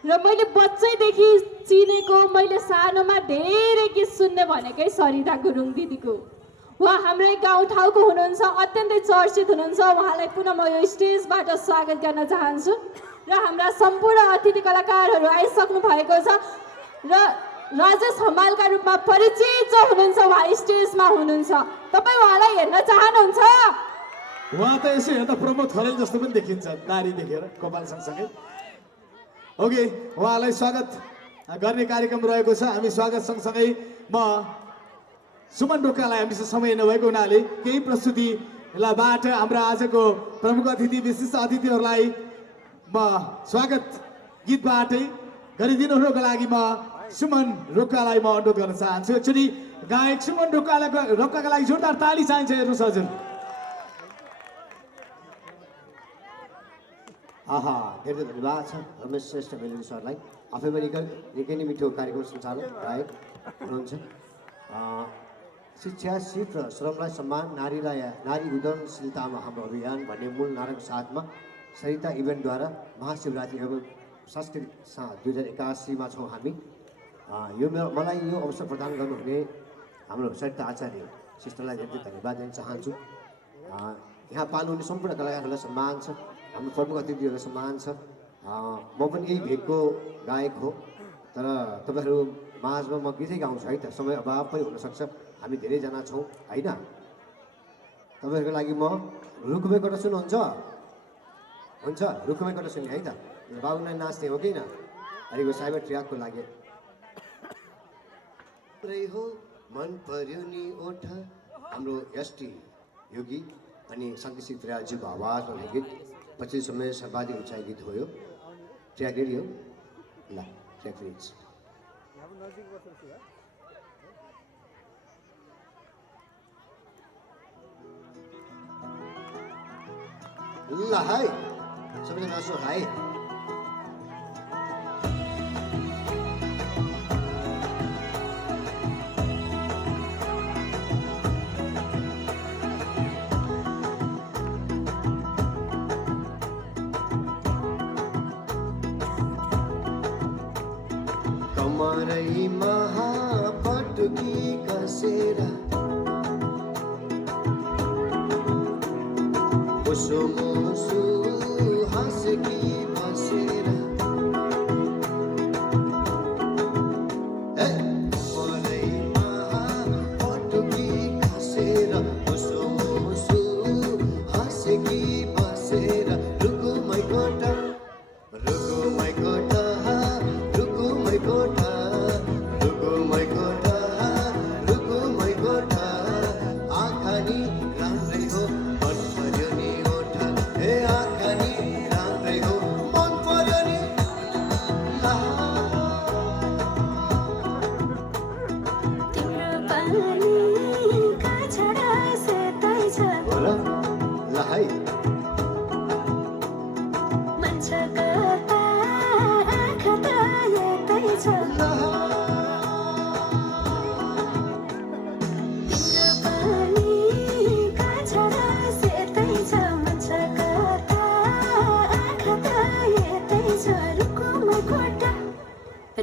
र मैले बच्चैदेखि चिनेको, मैले सानोमा धेरै गीत सुन्ने भनेकै सरिता गुरुङ दिदीको। उहाँ हाम्रै गाउँठाउँको हुनुहुन्छ, अत्यन्तै चर्चित हुनुहुन्छ। उहाँलाई पुनः म यो स्टेजबाट स्वागत गर्न चाहन्छु। र हाम्रा सम्पूर्ण अतिथि कलाकारहरू आइसक्नु भएको छ र राजेश हमालका रूपमा परिचित जो हुनुहुन्छ उहाँ स्टेजमा हुनुहुन्छ। तपाईँ उहाँलाई हेर्न चाहनुहुन्छ? उहाँ त यसो हेर्दा प्रमोद खरेल जस्तो पनि देखिन्छ, दारी देखेर कपाल सँगसँगै। ओके, उहाँलाई स्वागत गर्ने कार्यक्रम रहेको छ। हामी स्वागत सँगसँगै म सुमन रोकालाई हामीसँग समय नभएको हुनाले केही प्रस्तुतिबाट हाम्रा आजको प्रमुख अतिथि विशिष्ट अतिथिहरूलाई म स्वागत गीतबाटै गरिदिनु हुनुको लागि म सुमन रोकालाई म अनुरोध गर्न चाहन्छु। एक्चुअली गायक सुमन रोकाका लागि जोरदार ताली चाहिन्छ। हेर्नुहोस् हजुर, धेरै धन्यवाद छ रमेश श्रेष्ठ मेलोडी सरलाई। आफै पनि निकै नै मिठो कार्यक्रम सञ्चालक गायक हुनुहुन्छ। शिक्षा, सिप र श्रमलाई सम्मान, नारी उद्यमशीलतामा हाम्रो अभियान भन्ने मूल नाराको साथमा सरिता इभेन्टद्वारा महाशिवरात्रि एवं सांस्कृतिक 2081 छौँ हामी। मलाई यो अवसर प्रदान गर्नुहुने हाम्रो सरिता आचार्य सिस्टरलाई धेरै धन्यवाद दिन चाहन्छु। यहाँ पाल्नुहुने सम्पूर्ण कलाकारहरूलाई सम्मान छ, हाम्रो प्रमुख अतिथिहरूलाई सम्मान छ। म पनि यही भेगको गायक हो, तर तपाईँहरू माझमा म गीतै गाउँछु है त, समय अभाव पनि हुनसक्छ, हामी धेरैजना छौँ होइन। तपाईँहरूको लागि म रुकुमै गरेर सुन्नुहुन्छ? हुन्छ, रुकुमै गरेर सुन्ने है त, बाबुलाई नाच्ने हो कि न, अहिलेको साइबर ट्र्याकको लागि हो मन पर्यो नि ओठ, हाम्रो एसटी योगी अनि शान्तिसिंह त्रियालजीको आवाजमा हुने गीत, पछिल्लो समय सर्वाधिक उचाइ गीत हो यो। ट्र्याक रेडी हो? ल, ट्र्याक रेडी। ल है, सबैजना नाच्नु है। कमरै महापटुकी कसेर मुसु मुसु हाँसकी बसेर कमरै महापटुकी कसेर मुसु मुसु हाँसकी बसेर रुकुमै कोटा रुकुमै कोटा रुकुमै कोटा रुकुमै कोटा रुकुमै कोटा आँखा नि राम्रै हो मन पर्यो नि ओठा, ए आँखा नि राम्रै हो मन पर्यो नि तिम्रो पानीका छडा सेतै छ, बोल ल है। मान्छेको आँखा त यतै छ, तिम्रो पानीका छडा सेतै छ, मान्छेको आँखा त यतै छ, रुकुमै कोटा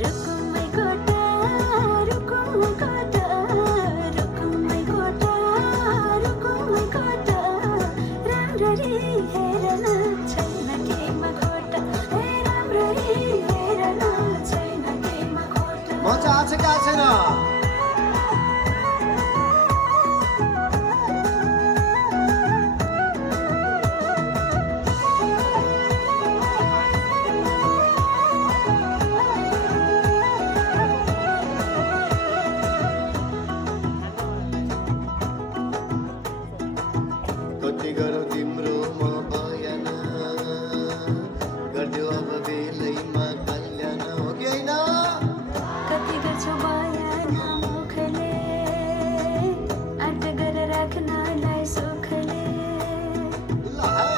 रुकुमै कोटा रुकुमै कोटा रुकुमै कोटा रुकुमै कोटा राम्ररी हेर्न छैन केमा खोटा, ए राम्ररी हेर्न छैन केमा खोटा। मजा आछ कि आएको छैन? कति गरौँ तिम्रो म बयान, गरिदेऊ अब बेलैमा कल्याण हो कि होइन? कति गर्छौ बयान मुखले, आँट गरेर राख्नलाई सुखले, ल है।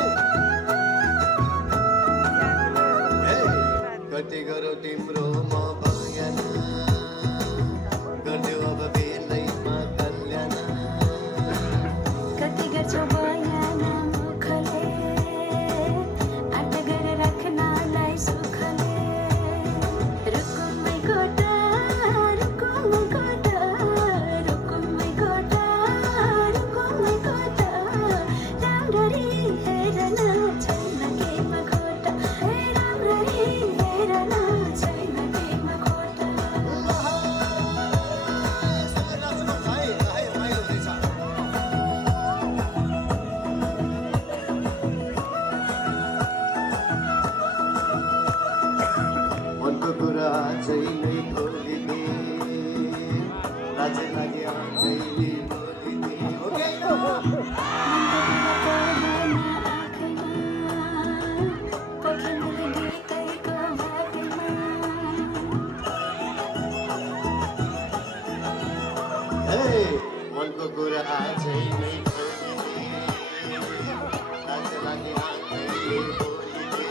कति गरौँ तिम्रो म बयान, गरिदेऊ अब बेलैमा कल्याण। कति गर्छौ बयान मुखले, आँट गरेर राख्नलाई सुखले, रुकुमै कोटा रुकुमै कोटा रुकुमै कोटा रुकुमै कोटा राम्ररी हेर्न छैन केमा खोटा, ए राम्ररी हेर्न छैन केमा खोटा। मनको कुरा चाहिँ नै खोलिदे, राज्य लागि आँखैले बोलिदे हो कि होइन? मनको कुरा चाहिँ नै खोलिदे, राज्य लागि आँखैले बोलिदे।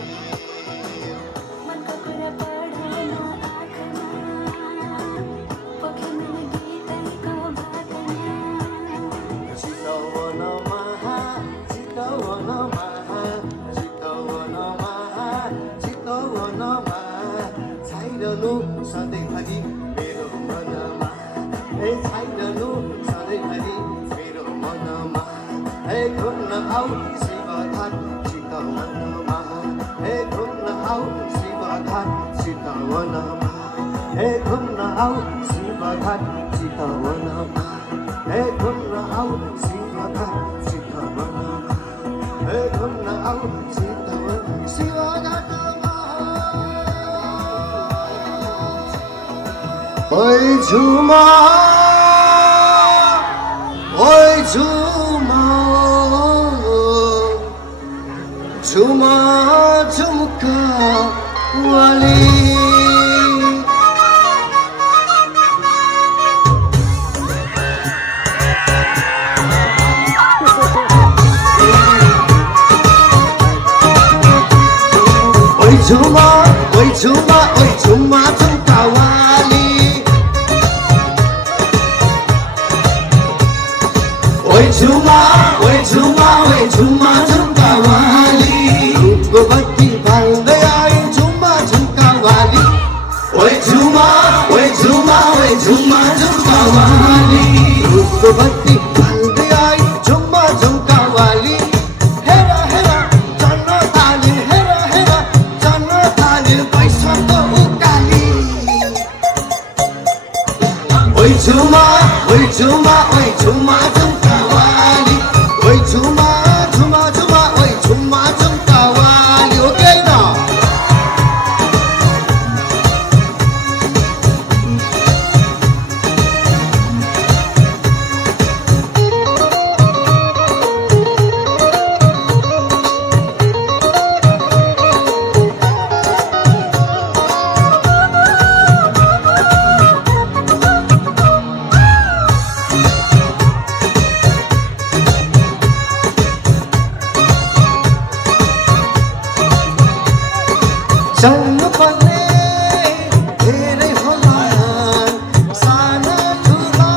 मनको कुरा पढ्न आँखामा, पोखिन गीतैको भागमा, चितवनमा चितवनमा चितवनमा चितवनमा छाइरहनु सधैँभरि मेरो मनमा, ए छाइरहनु सधैँभरि चितवनमा हे घुम्न आऊ शिवघाट चितवनमा हे घुम्न आऊ शिवघाट चितवनमा हे घुम्न आऊ शिवघाटमा ओइ झुमा झुमा झुमका वाली ओइ झुमा झुमका वाली ओइ झुमा झुमका वाली रूपवती भाल्दै आइन् झुमा झुमका वाली ओइ झुमा झुमका वाली रूपवती भाल्दै आइन् झुमा झुमका वाली हेर जन्न थालिन् पैसाको उकाली ओइ झुमा झुमका वाली ओइ झुमा झुमका वाली ओके न चल्नुपर्ने धेरै होला साना ठुला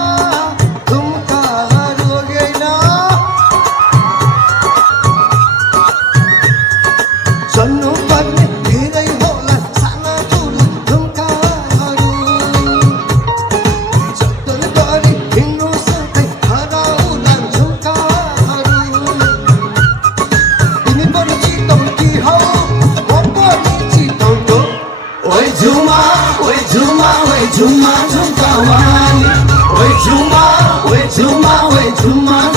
झुमकाहरू होइन चल्नुपर्ने धेरै होला साना ठुला झुमकाहरू जतन गरी हिँड्नु सधैँ हराउला झुमकाहरू तिमी पनि चितौकी हौ ओइ झुमा झुमका वाली ओइ झुमा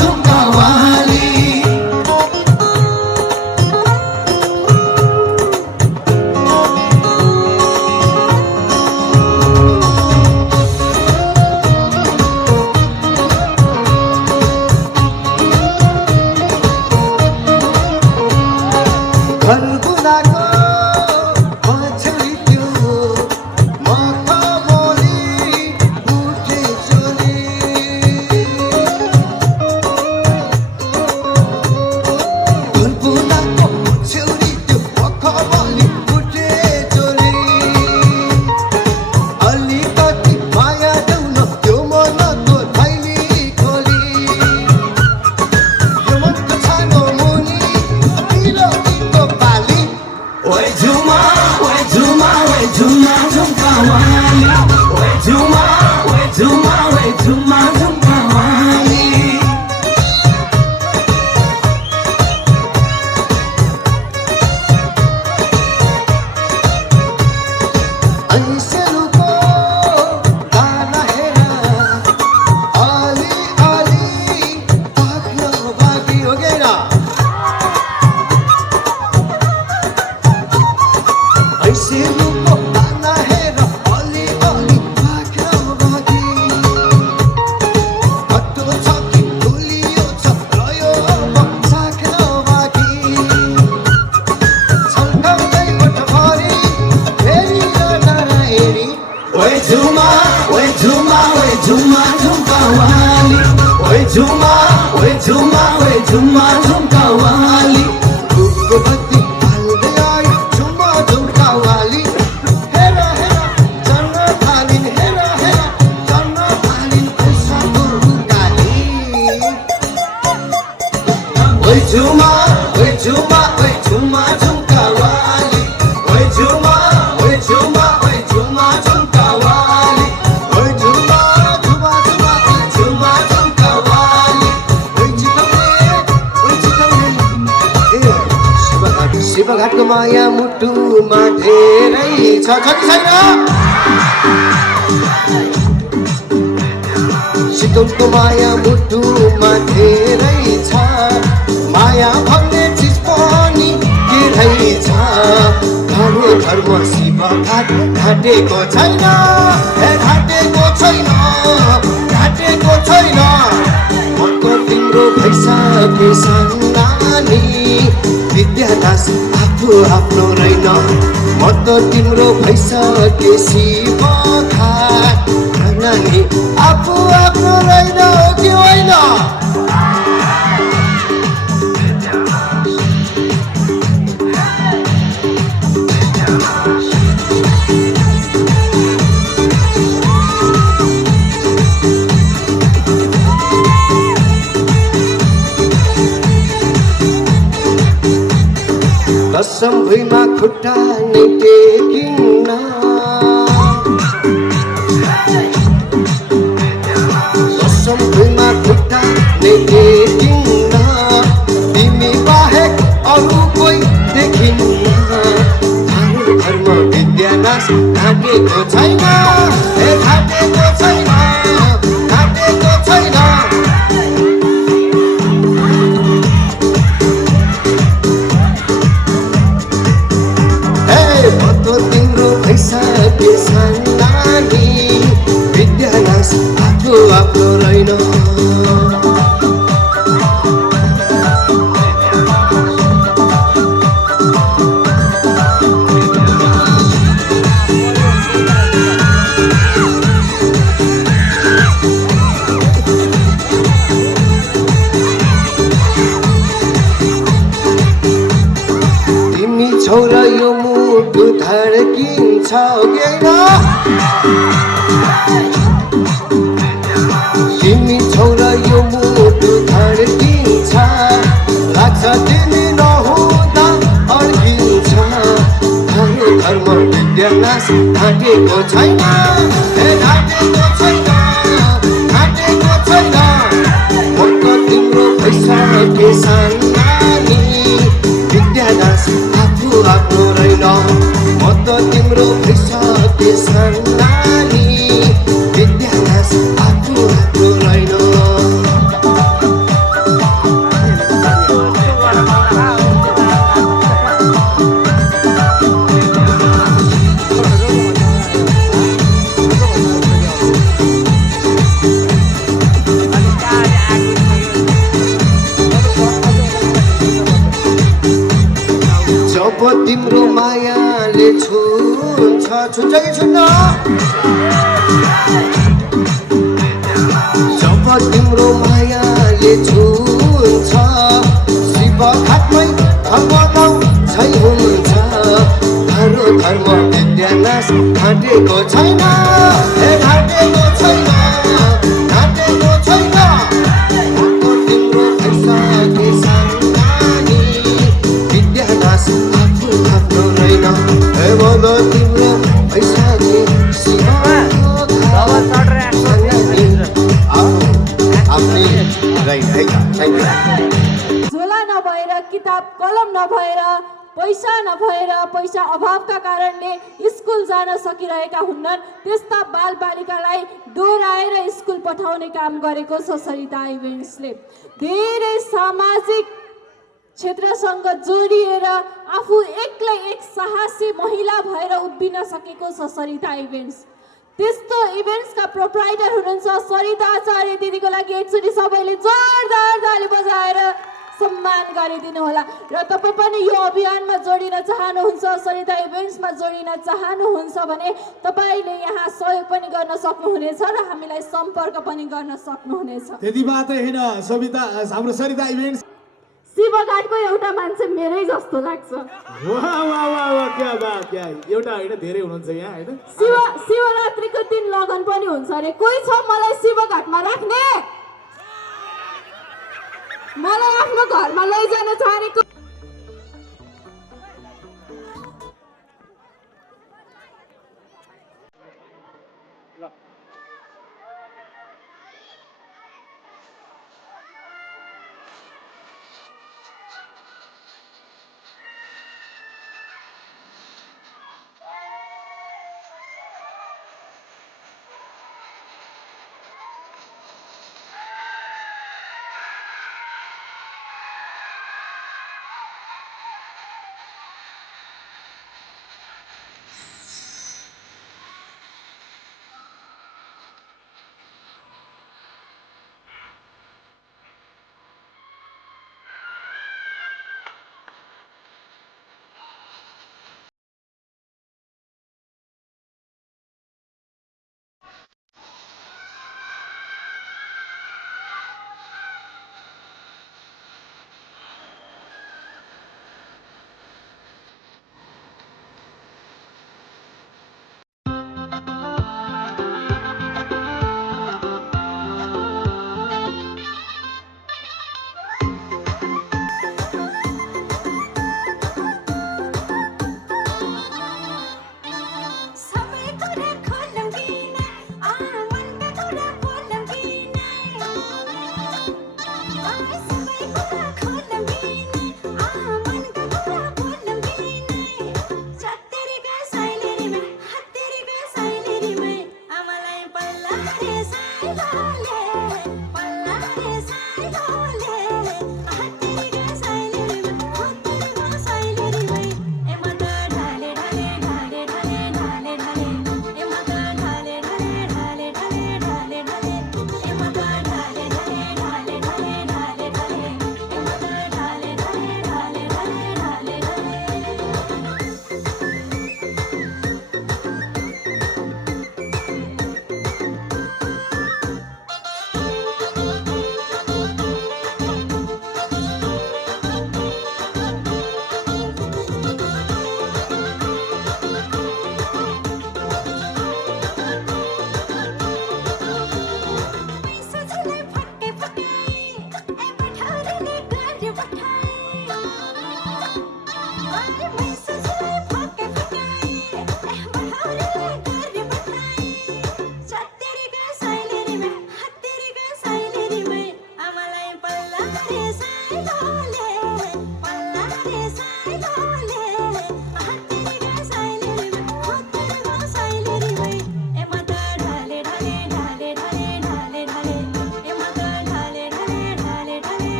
झुमका वाली घर बुलाको पछाडि त्यो मखमली उठे चोली घर बुलाको पछाडि त्यो मखमली उठे चोली अलिकति माया देउन त्यो मनको थैली खोली यो मनको छानो मुनि बिलोतीको पाली ओइ झुमा झुमका वाली ओइ झुमा झुमका वाली ऐसेलुको गाना हेर अलि पाख्न बाँकी हो गएर ऐसेलुको गाना हेर अलि पाख्न बाँकी हट्टो छ कि धुलियो छ रह्यो चाख्न बाँकी छल्काउँदै ओठभरि फेरि नरायणी ओइ झुमा झुमका वाली ओइ झुमा झुमका वाली रूपवती भाल्दै आइन् झुमा झुमका वाली हेर जन्न थालिन् पैसाको उकाली ओइ झुमा झुमका वाली ओइ झुमा झुमका वाली ओइ झुमा झुमका वाली ओइ शिवघाटको माया मुटुमा धेरै छ कि छैन शीतलको माया मुटुमा धेरै छ माया भन्ने चिज पनि धेरै छ घरको धर्म शिव घाटेको छैन घाटेको छैन घाटेको छैन म त तिम्रो भइसके सन्नानी विद्यादास आफू आफ्नो रहेन म त तिम्रो भइसके शिव घाट नानी आफू आफ्नो रहेन हो कि होइन कसम भुइँमा खुट्टा नै टेकिन्न कसम भुइँमा खुट्टा नै टेकिन्न तिमी बाहेक अरू कोही देखिन्न धर्म विद्यानाश घाटेको छैन घाटेको छैन घाटेको छैन तिम्रो भइसके सन्नानी विद्यानाश आफू आफ्नो रहेन तिमी छोरा यो मुटु धड्किन्छ तिमी छोरा यो मुटु धड्किन्छ लाग्छ तिमी नहुँदा अड्किन्छ धर्म विद्यानाश घाटेको छैन घाटेको छैन घाटेको छैन म त तिम्रो भइसके सन्नानी विद्यानाश आफू आफ्नो रहेन म त तिम्रो भइसके सन्नानी विद्यानाश आफू आफ्नो रहेन जब तिम्रो मायाले छुन्छ छुन्छ कि छुन्न जब तिम्रो मायाले छुन्छ शिव घाटमै धर्म छै हुन्छ धर्म विद्यानाश घाटेको छैन घाटेको छैन घाटेको छैन तिम्रो भइसके सन्नानी विद्यानाश आफू आफ्नो रहेन म त तिम्रो भइसके झोला नभएर किताब कलम नभएर पैसा अभावका कारणले स्कुल जान सकिरहेका हुन्नन् त्यस्ता बालबालिकालाई डोराएर स्कुल पठाउने काम गरेको छ सरिता इभेन्ट्सले धेरै सामाजिक क्षेत्रसँग जोडिएर आफू एक्लै एक साहसी महिला भएर उभिन सकेको छ सरिता इभेन्ट्स त्यस्तो इभेन्ट्सका प्रोप्राइटर हुनुहुन्छ सरिता आचार्य दिदीको लागि एकचोटि सबैले जोरदार ताली बजाएर सम्मान गरिदिनु होला र तपाईँ पनि यो अभियानमा जोडिन चाहनुहुन्छ सरिता इभेन्ट्समा जोडिन चाहनुहुन्छ भने तपाईँले यहाँ सहयोग पनि गर्न सक्नुहुनेछ र हामीलाई सम्पर्क पनि गर्न सक्नुहुनेछ त्यति मात्रै होइन सविता हाम्रो सरिता इभेन्ट्स शिवघाटको एउटा मान्छे मेरै जस्तो लाग्छ वाह वाह वाह वाह क्या बात क्या एउटा होइन धेरै हुनुहुन्छ यहाँ होइन शिवरात्रिको दिन लगन पनि हुन्छ अरे कोही छ मलाई शिवघाटमा राख्ने मलाई आफ्नो घरमा लैजान चाहेको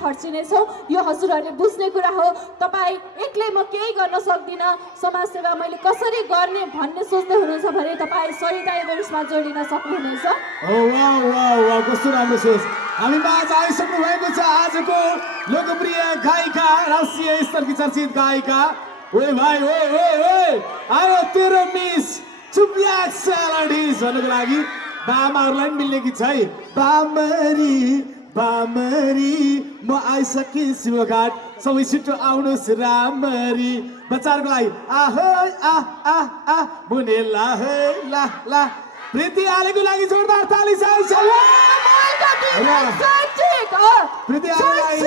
खर्चिनेछौँ यो हजुरहरूले बुझ्ने कुरा हो। तपाईँ एक्लै म केही गर्न सक्दिनँ, समाजसेवा मैले कसरी गर्ने भन्ने सोच्दै हुनुहुन्छ भने तपाईँ सरिता इभेन्ट्समा जोडिन सक्नुहुनेछ। ओ वाह वाह वाह, कस्तो राम्रो सोच। हामी माझ आइसक्नु भएको छ आजको लोकप्रिय गायिका, राष्ट्रिय स्तरकी चर्चित गायिका। ओए भाइ ओए ओए ओए, आयो तेरो मिस चुपिया सलाडिस भन्नुको लागि बामाहरूलाई पनि मिल्ने गीत छ है। बामरी बामरी म आइसकेँ शिवघाट, सबै छिटो आउनुहोस् रामरी। बच्चाहरूको लागि आहै आह आह आह मुने ला है ला ला। प्रीति आलेको लागि जोरदार ताली चाहिन्छ। प्रीति आलेलाई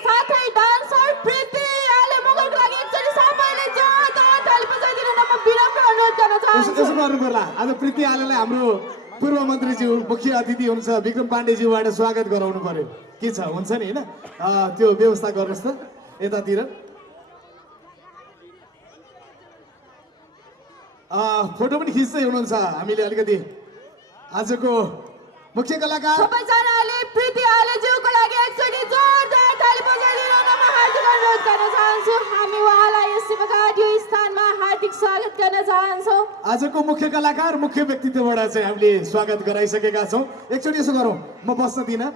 साथै डान्सर प्रीति आले मगरको लागि एकचोटि सबैले जोरदार ताली बजाइदिनु न म विनम्र अनुरोध गर्न चाहन्छु। यसो गर्नु पर्ला। आज प्रीति आलेलाई हाम्रो पूर्व मन्त्रीज्यू मुख्य अतिथि हुनुहुन्छ विक्रम पाण्डेज्यूबाट स्वागत गराउनु पर्यो। के छ हुन्छ नि होइन, त्यो व्यवस्था गर्नुहोस् त यतातिर। फोटो पनि खिच्दै हुनुहुन्छ हामीले अलिकति। आजको मुख्य कलाकार सबैजनाले प्रीति आलेज्यूको लागि एकचोटि जोरदार ताली बजाइदिनु न म हार्दिक अनुरोध गर्न चाहन्छु। हामी उहाँलाई यस शिवघाट यो स्थानमा हार्दिक स्वागत गर्न चाहन्छौँ। आजको मुख्य कलाकार मुख्य व्यक्तित्वबाट चाहिँ हामीले स्वागत गराइसकेका छौँ। एकचोटि यसो गरौँ, म बस्न दिनँ।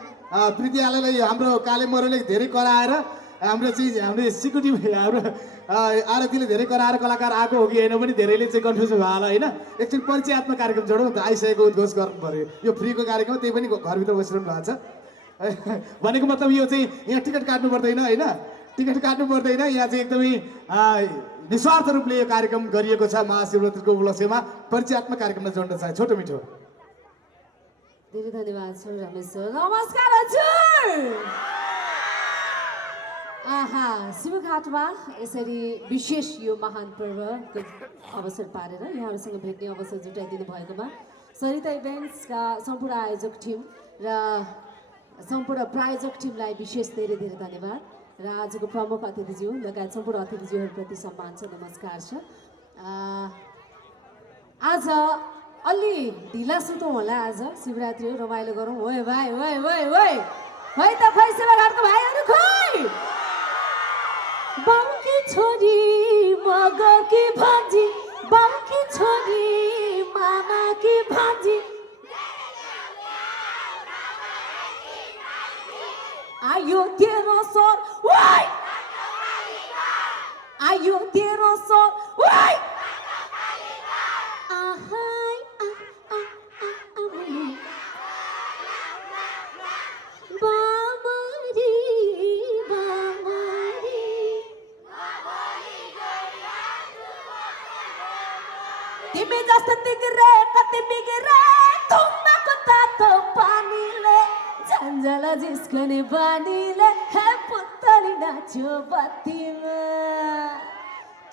प्रीति आलेलाई हाम्रो काले मरेले धेरै कराएर हाम्रो सिक्युरिटी हाम्रो आरतीले धेरै कराएर कलाकार आएको हो कि होइन पनि धेरैले चाहिँ कन्फ्युज भयो होला होइन। एकचोटि परिचयात्मक कार्यक्रम जोडौँ, आइसकेको उद्घोष गर्नु पर्यो। यो फ्रीको कार्यक्रम, त्यही पनि घरभित्र बसिरहनु भएको छ। भनेको मतलब यो चाहिँ यहाँ टिकट काट्नु पर्दैन होइन, टिकट काट्नु पर्दैन। यहाँ चाहिँ एकदमै निस्वार्थ रूपले यो कार्यक्रम गरिएको छ। महाशिवरात्रिको उपलक्ष्यमा परिचयात्मक कार्यक्रमलाई जोड्न चाहे छोटो मिठो। धेरै धन्यवाद सर रमेश सर। नमस्कार हजुर। आहा, शिवघाटमा यसरी विशेष यो महान पर्वको अवसर पारेर यहाँहरूसँग भेट्ने अवसर जुटाइदिनु भएकोमा सरिता इभेन्ट्सका सम्पूर्ण आयोजक टिम र सम्पूर्ण प्रायोजक टिमलाई विशेष धेरै धेरै धन्यवाद। र आजको प्रमुख अतिथिज्यू लगायत सम्पूर्ण अतिथिज्यूहरूप्रति सम्मान छ, नमस्कार छ। आज अलि ढिला सुतौँ होला, आज शिवरात्रि हो, रमाइलो गरौँ। ओए भाइ ओए ओए ओए खै त खै शिवघाटको भाइहरू खै। बाउकी छोरी मगरकी भान्जी, बाउकी छोरी मामाकी भान्जी, आयो तेरो सर ओइ, आयो तेरो सर ओइ। आहाई बामरी बामरी तिमी जस्तो तिग्रे कति बिग्रे तुमको तातो पानीले झन्झल जिस्कने बानीले हे पुतली नाच्यो बत्तीमा।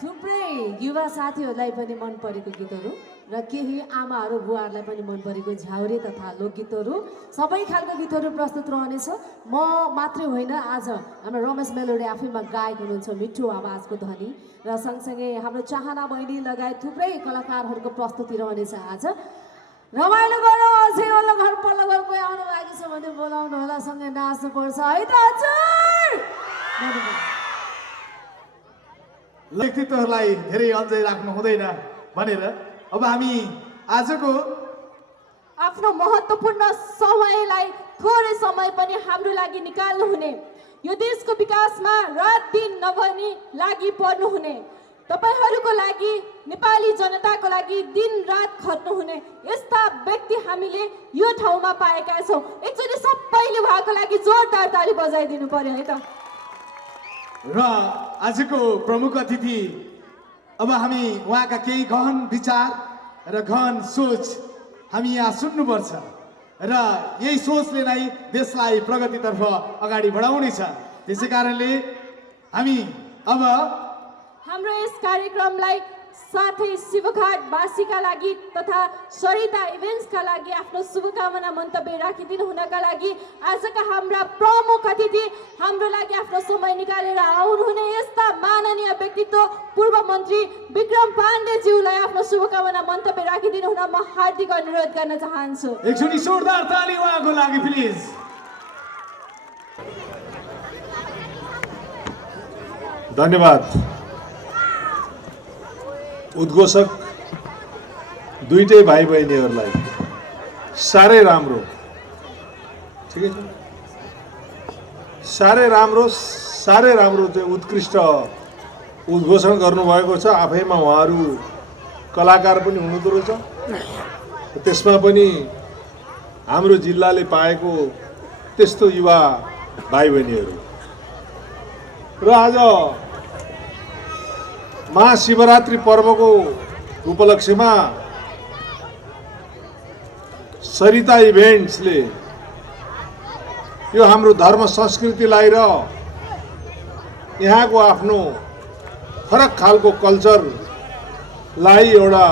थुप्रै युवा साथीहरूलाई पनि मन परेको गीतहरू र केही आमाहरू बुवाहरूलाई पनि मन परेको झ्याउरे तथा लोकगीतहरू सबै खालको गीतहरू प्रस्तुत रहनेछ। म मात्रै होइन, आज हाम्रो रमेश मेलोडी आफैमा गायक हुनुहुन्छ, मिठो आवाजको ध्वनि र सँगसँगै हाम्रो चाहना बहिनी लगायत थुप्रै कलाकारहरूको प्रस्तुति रहनेछ। आज रमाइलो गरौँ। अझै वल्लो घर पल्लो घर कोही आउनु बाँकी छ भने बोलाउनु होला, सँगै नाच्नुपर्छ है त हजुर। धन्यवाद। व्यक्तित्वहरूलाई धेरै अल्झाइ राख्नु हुँदैन भनेर अब हामी आजको आफ्नो महत्त्वपूर्ण समयलाई थोरै समय पनि हाम्रो लागि निकाल्नुहुने, यो देशको विकासमा रात दिन नभनी लागि पर्नुहुने, तपाईहरूको लागि नेपाली जनताको लागि दिन रात खट्नुहुने यस्ता व्यक्ति हामीले यो ठाउँमा पाएका छौँ। एकचोटि सबैले उहाँको लागि जोरदार ताली बजाइदिनु पर्यो है त। र आजको प्रमुख अतिथि, अब हामी उहाँका केही गहन विचार र गहन सोच हामी यहाँ सुन्नुपर्छ र यही सोचले नै देशलाई प्रगतितर्फ अगाडि बढाउनेछ। त्यसै कारणले हामी अब हाम्रो यस कार्यक्रमलाई साथै शिवघाटवासीका लागि तथा सरिता इभेन्ट्सका लागि आफ्नो शुभकामना मन्तव्य राखिदिनु हुनका लागि आजका हाम्रा प्रमुख अतिथि हाम्रो लागि आफ्नो समय निकालेर आउनुहुने यस्ता माननीय व्यक्तित्व पूर्व मन्त्री विक्रम पाण्डेज्यूलाई आफ्नो शुभकामना मन्तव्य राखिदिनु हुन म हार्दिक अनुरोध गर्न चाहन्छु। एकचोटि जोरदार ताली उहाँको लागि प्लिज। धन्यवाद। उद्घोषक दुईटै भाइ बहिनीहरूलाई साह्रै राम्रो, ठिकै छ, साह्रै राम्रो चाहिँ उत्कृष्ट उद्घोषण गर्नुभएको छ। आफैमा उहाँहरू कलाकार पनि हुनुहुँदो रहेछ। त्यसमा पनि हाम्रो जिल्लाले पाएको त्यस्तो युवा भाइ बहिनीहरू र आज महाशिवरात्रि पर्वको उपलक्ष्यमा सरिता इभेन्ट्सले यो हाम्रो धर्म संस्कृतिलाई र यहाँको आफ्नो फरक खालको कल्चरलाई एउटा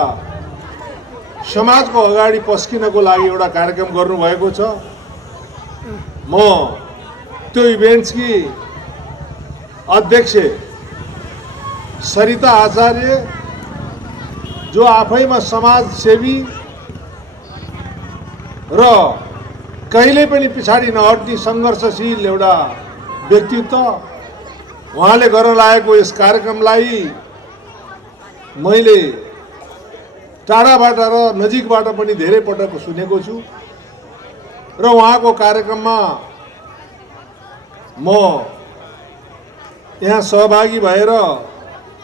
समाजको अगाडि पस्किनको लागि एउटा कार्यक्रम गर्नुभएको छ। म त्यो इभेन्ट्सकी अध्यक्ष सरिता आचार्य, जो आफैमा समाजसेवी र कहिले पनि पछाडि नहट्ने सङ्घर्षशील एउटा व्यक्तित्व, उहाँले गर्न लागेको यस कार्यक्रमलाई मैले टाढाबाट र नजिकबाट पनि धेरै पटक सुनेको छु र उहाँको कार्यक्रममा म यहाँ सहभागी भएर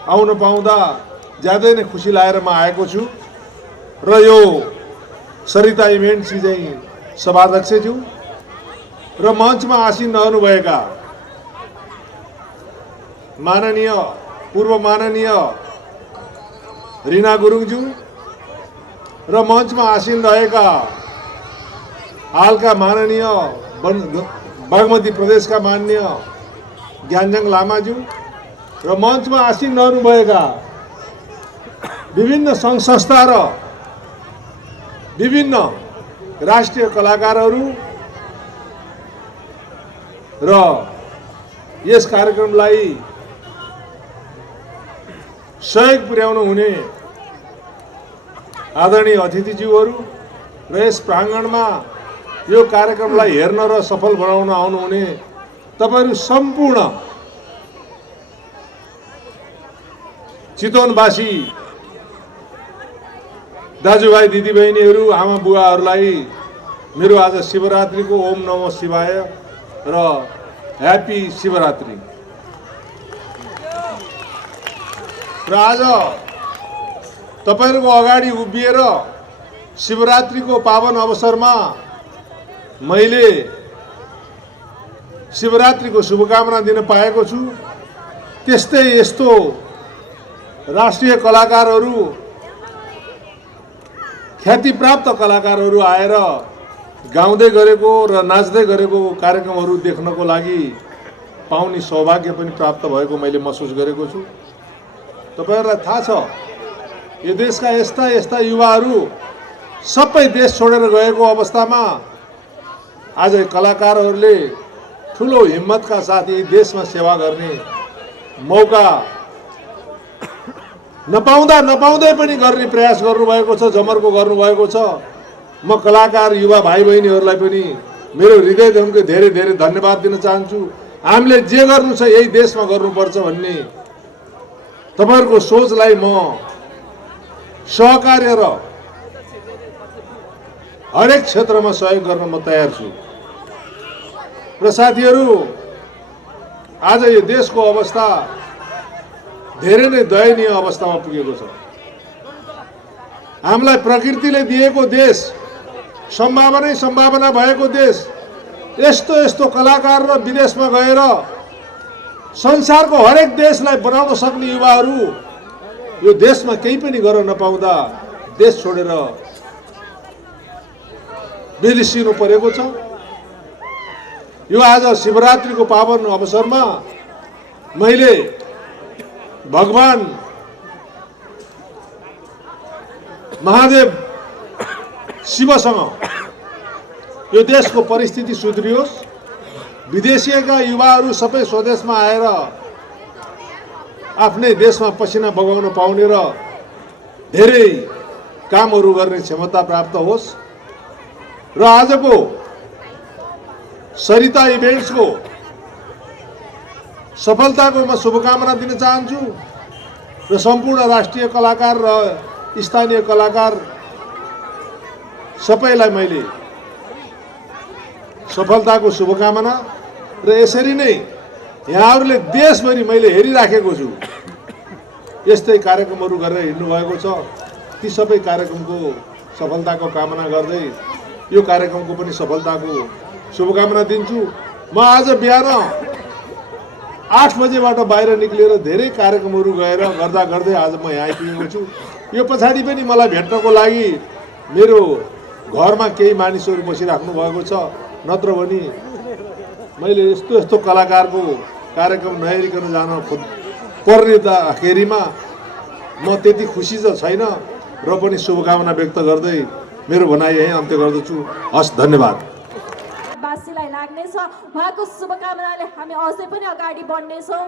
आउन पाउँदा ज्यादै नै खुसी लागेर म आएको छु। र यो सरिता इभेन्ट्सकी चाहिँ सभाध्यक्षज्यू र मञ्चमा आसीन रहनुभएका पूर्व माननीय रिना गुरुङज्यू र मञ्चमा आसीन रहेका हालका माननीय बागमती प्रदेशका माननीय ज्ञानजङ लामाज्यू र मञ्चमा आसीन रहनुभएका विभिन्न सङ्घ संस्था र विभिन्न राष्ट्रिय कलाकारहरू र यस कार्यक्रमलाई सहयोग पुर्याउनु हुने आदरणीय अतिथिज्यूहरू र यस प्राङ्गणमा यो कार्यक्रमलाई हेर्न र सफल बनाउन आउनुहुने तपाईहरू सम्पूर्ण चितवनवासी दाजुभाइ दिदीबहिनीहरू, आमा बुवाहरूलाई मेरो आज शिवरात्रिको ओम नमो शिवाय र ह्याप्पी शिवरात्रि। र आज तपाईहरूको अगाडि उभिएर शिवरात्रिको पावन अवसरमा मैले शिवरात्रिको शुभकामना दिन पाएको छु। त्यस्तै यस्तो राष्ट्रिय कलाकारहरू, ख्यातिप्राप्त कलाकारहरू आएर गाउँदै गरेको र नाच्दै गरेको कार्यक्रमहरू देख्नको लागि पाउने सौभाग्य पनि प्राप्त भएको मैले महसुस गरेको छु। तपाईहरुलाई थाहा छ, यो देशका यस्ता यस्ता युवाहरू सबै देश छोडेर गएको अवस्थामा आज कलाकारहरूले ठुलो हिम्मतका साथ यी देशमा सेवा गर्ने मौका नपाउँदै पनि गर्ने प्रयास गर्नुभएको छ, जमर्को गर्नुभएको छ। म कलाकार युवा भाइ बहिनीहरूलाई पनि मेरो हृदयदेखिको धेरै धेरै धन्यवाद दिन चाहन्छु। हामीले जे गर्नु छ यही देशमा गर्नुपर्छ भन्ने तपाईहरुको सोचलाई म सहकार्य र हरेक क्षेत्रमा सहयोग गर्न म तयार छु। र साथीहरू, आज यो देशको अवस्था धेरै नै दयनीय अवस्थामा पुगेको छ। हामीलाई प्रकृतिले दिएको देश, सम्भावना भएको देश, यस्तो कलाकार र विदेशमा गएर संसारको हरेक देशलाई बनाउन सक्ने युवाहरू यो देशमा केही पनि गर्न नपाउँदा देश छोडेर विदेशिनु परेको छ। यो आज शिवरात्रिको पावन अवसरमा मैले भगवान महादेव शिवसँग यो देशको परिस्थिति सुध्रियोस्, विदेशीका युवाहरू सबै स्वदेशमा आएर आफ्नै देशमा पसिना बगाउन पाउने र धेरै कामहरू गर्ने क्षमता प्राप्त होस्। र आजको सरिता इभेन्ट्सको सफलताको म शुभकामना दिन चाहन्छु र सम्पूर्ण राष्ट्रिय कलाकार र स्थानीय कलाकार सबैलाई मैले सफलताको शुभकामना र यसरी नै यहाँहरूले देशभरि मैले हेरिराखेको छु यस्तै कार्यक्रमहरू गरेर हिँड्नु भएको छ। ती सबै कार्यक्रमको सफलताको कामना गर्दै यो कार्यक्रमको पनि सफलताको शुभकामना दिन्छु। म आज बिहान 8 बजेबाट बाहिर निक्लिएर धेरै कार्यक्रमहरू गर्दा गर्दै आज म यहाँ आइपुगेको छु। यो पछाडि पनि मलाई भेट्नको लागि मेरो घरमा केही मानिसहरू बसिराख्नु भएको छ, नत्र भने मैले यस्तो कलाकारको कार्यक्रम नहेरिकन जान पर्नेखेरिमा म त्यति खुसी त छैन र पनि शुभकामना व्यक्त गर्दै मेरो भनाइ यही अन्त्य गर्दछु। हस्, धन्यवाद। वासीलाई लाग्नेछ उहाँको शुभकामनाले हामी अझै पनि अगाडि बढ्नेछौँ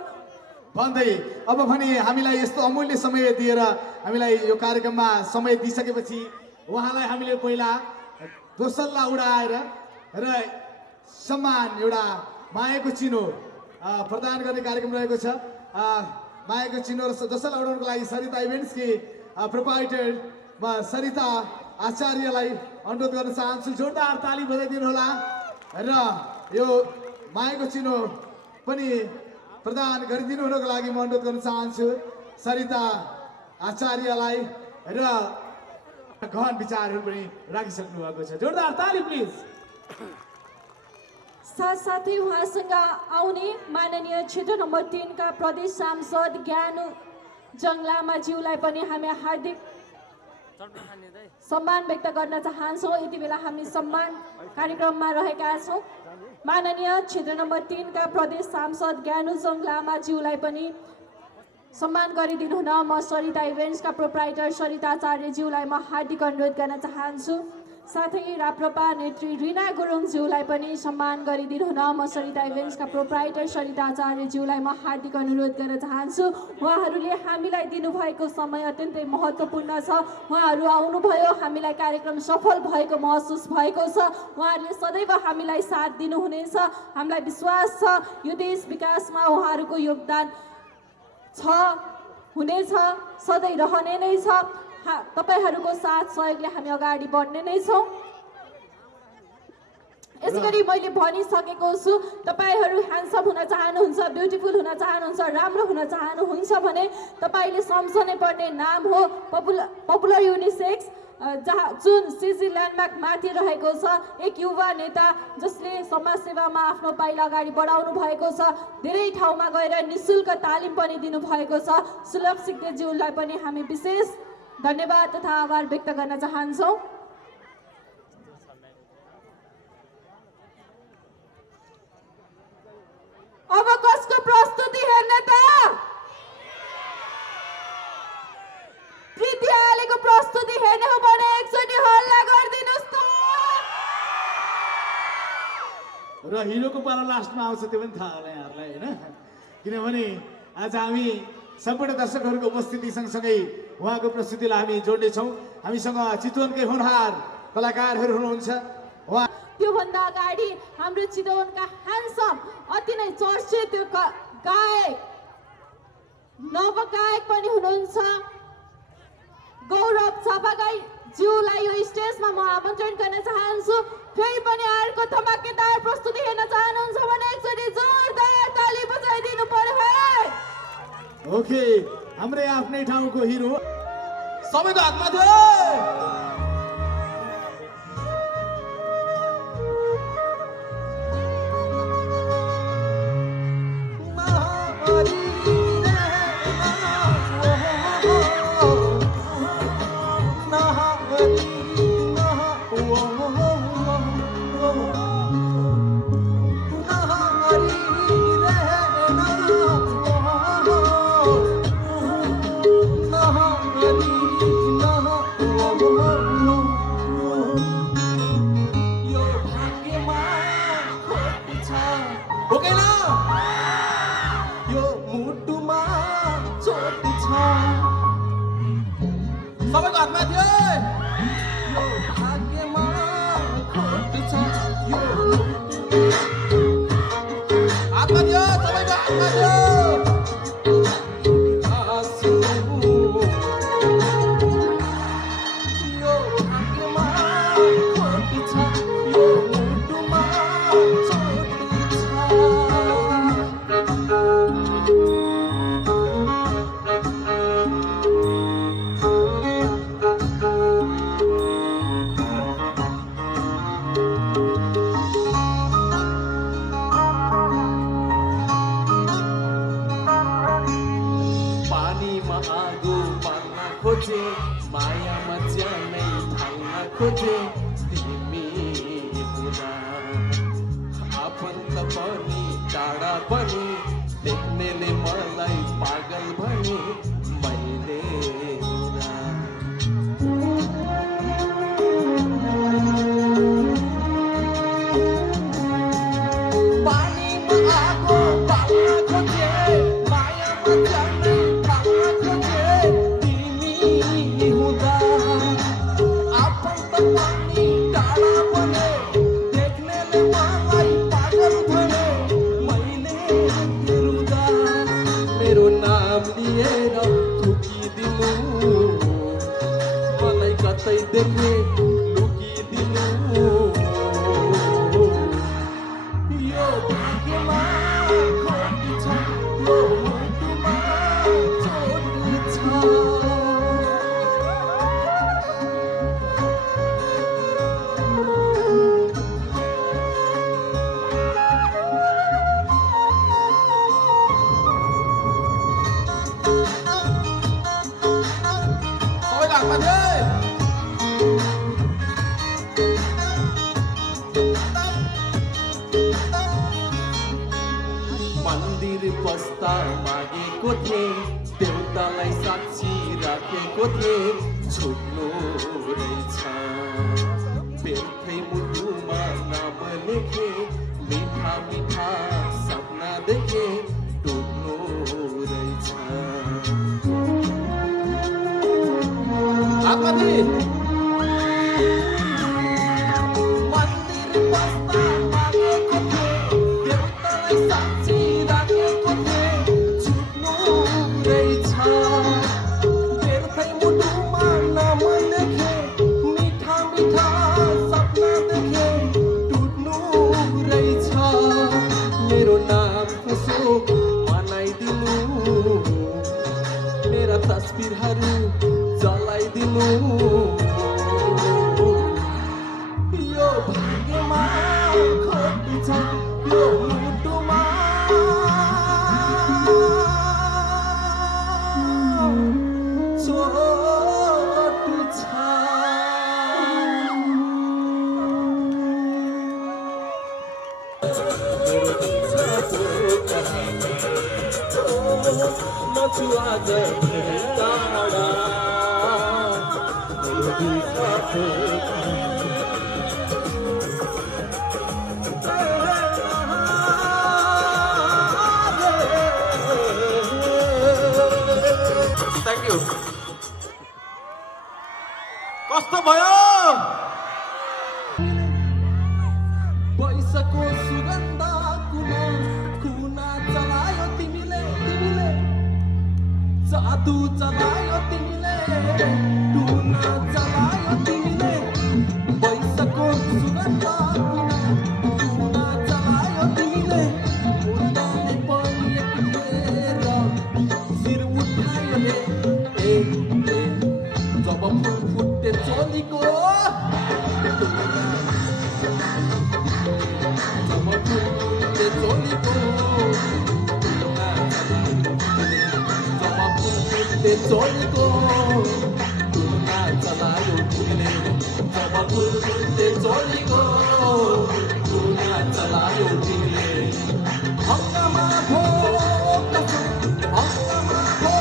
भन्दै अब भने हामीलाई यस्तो अमूल्य समय दिएर हामीलाई यो कार्यक्रममा समय दिइसकेपछि उहाँलाई हामीले पहिला दोसल्ला उडाएर र सम्मान एउटा मायाको चिनो प्रदान गर्ने कार्यक्रम रहेको छ। मायाको चिनो र दोसल्ला उडाउनको लागि सरिता इभेन्ट्सकी प्रोप्राइटर सरिता आचार्यलाई अनुरोध गर्न चाहन्छु। जोरदार ताली बजाइदिनु होला र यो मायाको चिनो पनि प्रदान गरिदिनु हुनको लागि म अनुरोध गर्न चाहन्छु सरिता आचार्यलाई र गहन विचारहरू पनि राखिसक्नु भएको छ। जोरदार ताली प्लिज। साथसाथै उहाँसँग आउने माननीय क्षेत्र नम्बर 3 का प्रदेश सांसद ज्ञानु जङ्गलामाज्यूलाई पनि हामी हार्दिक सम्मान व्यक्त गर्न चाहन्छौँ। यति बेला हामी सम्मान कार्यक्रममा रहेका छौँ। माननीय क्षेत्र नम्बर 3 का प्रदेश सांसद ज्ञानु जङ्गलामाज्यूलाई पनि सम्मान गरिदिनु हुन म सरिता इभेन्ट्सका प्रोप्राइटर सरिता आचार्यज्यूलाई म हार्दिक अनुरोध गर्न चाहन्छु। साथै राप्रपा नेत्री रिना गुरुङज्यूलाई पनि सम्मान गरिदिनु हुन म सरिता इभेन्ट्सका प्रोप्राइटर सरिता आचार्यज्यूलाई म हार्दिक अनुरोध गर्न चाहन्छु। उहाँहरूले हामीलाई दिनुभएको समय अत्यन्तै महत्त्वपूर्ण छ। उहाँहरू आउनुभयो, हामीलाई कार्यक्रम सफल भएको महसुस भएको छ। उहाँहरूले सदैव हामीलाई साथ दिनुहुनेछ। हामीलाई विश्वास छ यो देश विकासमा उहाँहरूको योगदान छ, हुनेछ, सधैँ रहने नै छ। तपाईहरूको साथ सहयोगले हामी अगाडि बढ्ने नै छौँ। यसरी मैले भनिसकेको छु, तपाईहरू ह्यान्डसम हुन चाहनुहुन्छ, ब्युटिफुल हुन चाहनुहुन्छ, राम्रो हुन चाहनुहुन्छ भने तपाईँले सम्झनै पर्ने नाम हो पपुलर युनिसेक्स, जुन सिसी ल्यान्डमार्क माथि रहेको छ। एक युवा नेता जसले समाजसेवामा आफ्नो पाइला अगाडि बढाउनु भएको छ। धेरै ठाउँमा गएर निःशुल्क तालिम पनि दिनुभएको छ। सुलभ सिक्देज्यूलाई पनि हामी विशेष धन्यवाद तथा आभार व्यक्त गर्न चाहन्छौँ। अब कसको प्रस्तुति हेर्ने त? प्रीति आलेको प्रस्तुति हेर्ने हो भने एकचोटि हल्ला गरिदिनुहोस् त। र हिरोको पारा लास्टमा आउँछ त्यो पनि थाहा होला यहाँहरूलाई, होइन? किनभने आज हामी सम्पूर्ण दर्शकहरूको उपस्थिति सँगसँगै उहाँको प्रस्तुतिलाई हामी जोड्नेछौँ। हामीसँग चितवनकै होनहार कलाकारहरू हुनुहुन्छ। त्योभन्दा अगाडि हाम्रो चितवनका ह्यान्डसम अति नै चर्चित गायक नवगायक पनि हुनुहुन्छ गौरव चापागाई ज्यूलाई यो स्टेजमा म आमन्त्रण गर्न चाहन्छु। फेरि पनि अर्को धमाकेदार प्रस्तुति हेर्न चाहनुहुन्छ भने एकचोटि जोरदार ताली बजाइदिनु पर्यो है। ओके, हाम्रै आफ्नै ठाउँको हिरो सबैको हातमा थियो। हातमा दियो, सबैको हातमा दियो। खोजे तिमी हुँदा आफन्त पनि टाढा पनि देख्नेले मलाई पागल भने मैले हुँदा पानीमा आगो बाल्न खोजे मायामा जान्ने ठाउँ खोजे तिमी हुँदा आफन्त पनि टाढा भने देख्नेले मलाई पागल भने मैले रुँदा मेरो नाम लिएर थुकिदिनु मलाई कतै देखे लुकिदिनु यो भाग्यमा खोटी छ यो मुटुमा चोट छ सबैको हातमा दे मन्दिर बस्दा मागेको थिएँ देउतालाई साक्षी राखेको थिएँ छुट्नु रहेछ बेलुकै मुटुमा नाम लेखे मिठा मिठा सपना देखे डुब्नु रहेछ आत्मादी मन्दिर बस्दा मागेको थिएँ देउतालाई साक्षी राखेको थिएँ छुट्नु रहेछ बेलुकै मुटुमा नाम लेखे मिठा मिठा सपना देखे टुट्नु रहेछ मेरो नाम कसो बनाइदिनु मेरा तस्बिरहरू जलाइदिनु यो भाग्यमा खोटी छ यो मुटुमा चोट छ म छु आज टाढा थ्याङ्क यू कस्तो भयो पैसाको सुगन्ध कुना कुना चलायो तिमीले तिमीले जादु चलायो तिमीले टुना चलायो तिमीले पैसाको सुगन्ध कुना कुना चलायो तिमीले उताले पनि एकखेर शिर उठायो रे ए जब फुल फुटे चोलीको जब फुल फुटे चोलीको चोलीको टुना चलायो तिमीले जब फुल फुटे चोलीको टुना चलायो तिमीले हक्कामा भो हक्कामा भो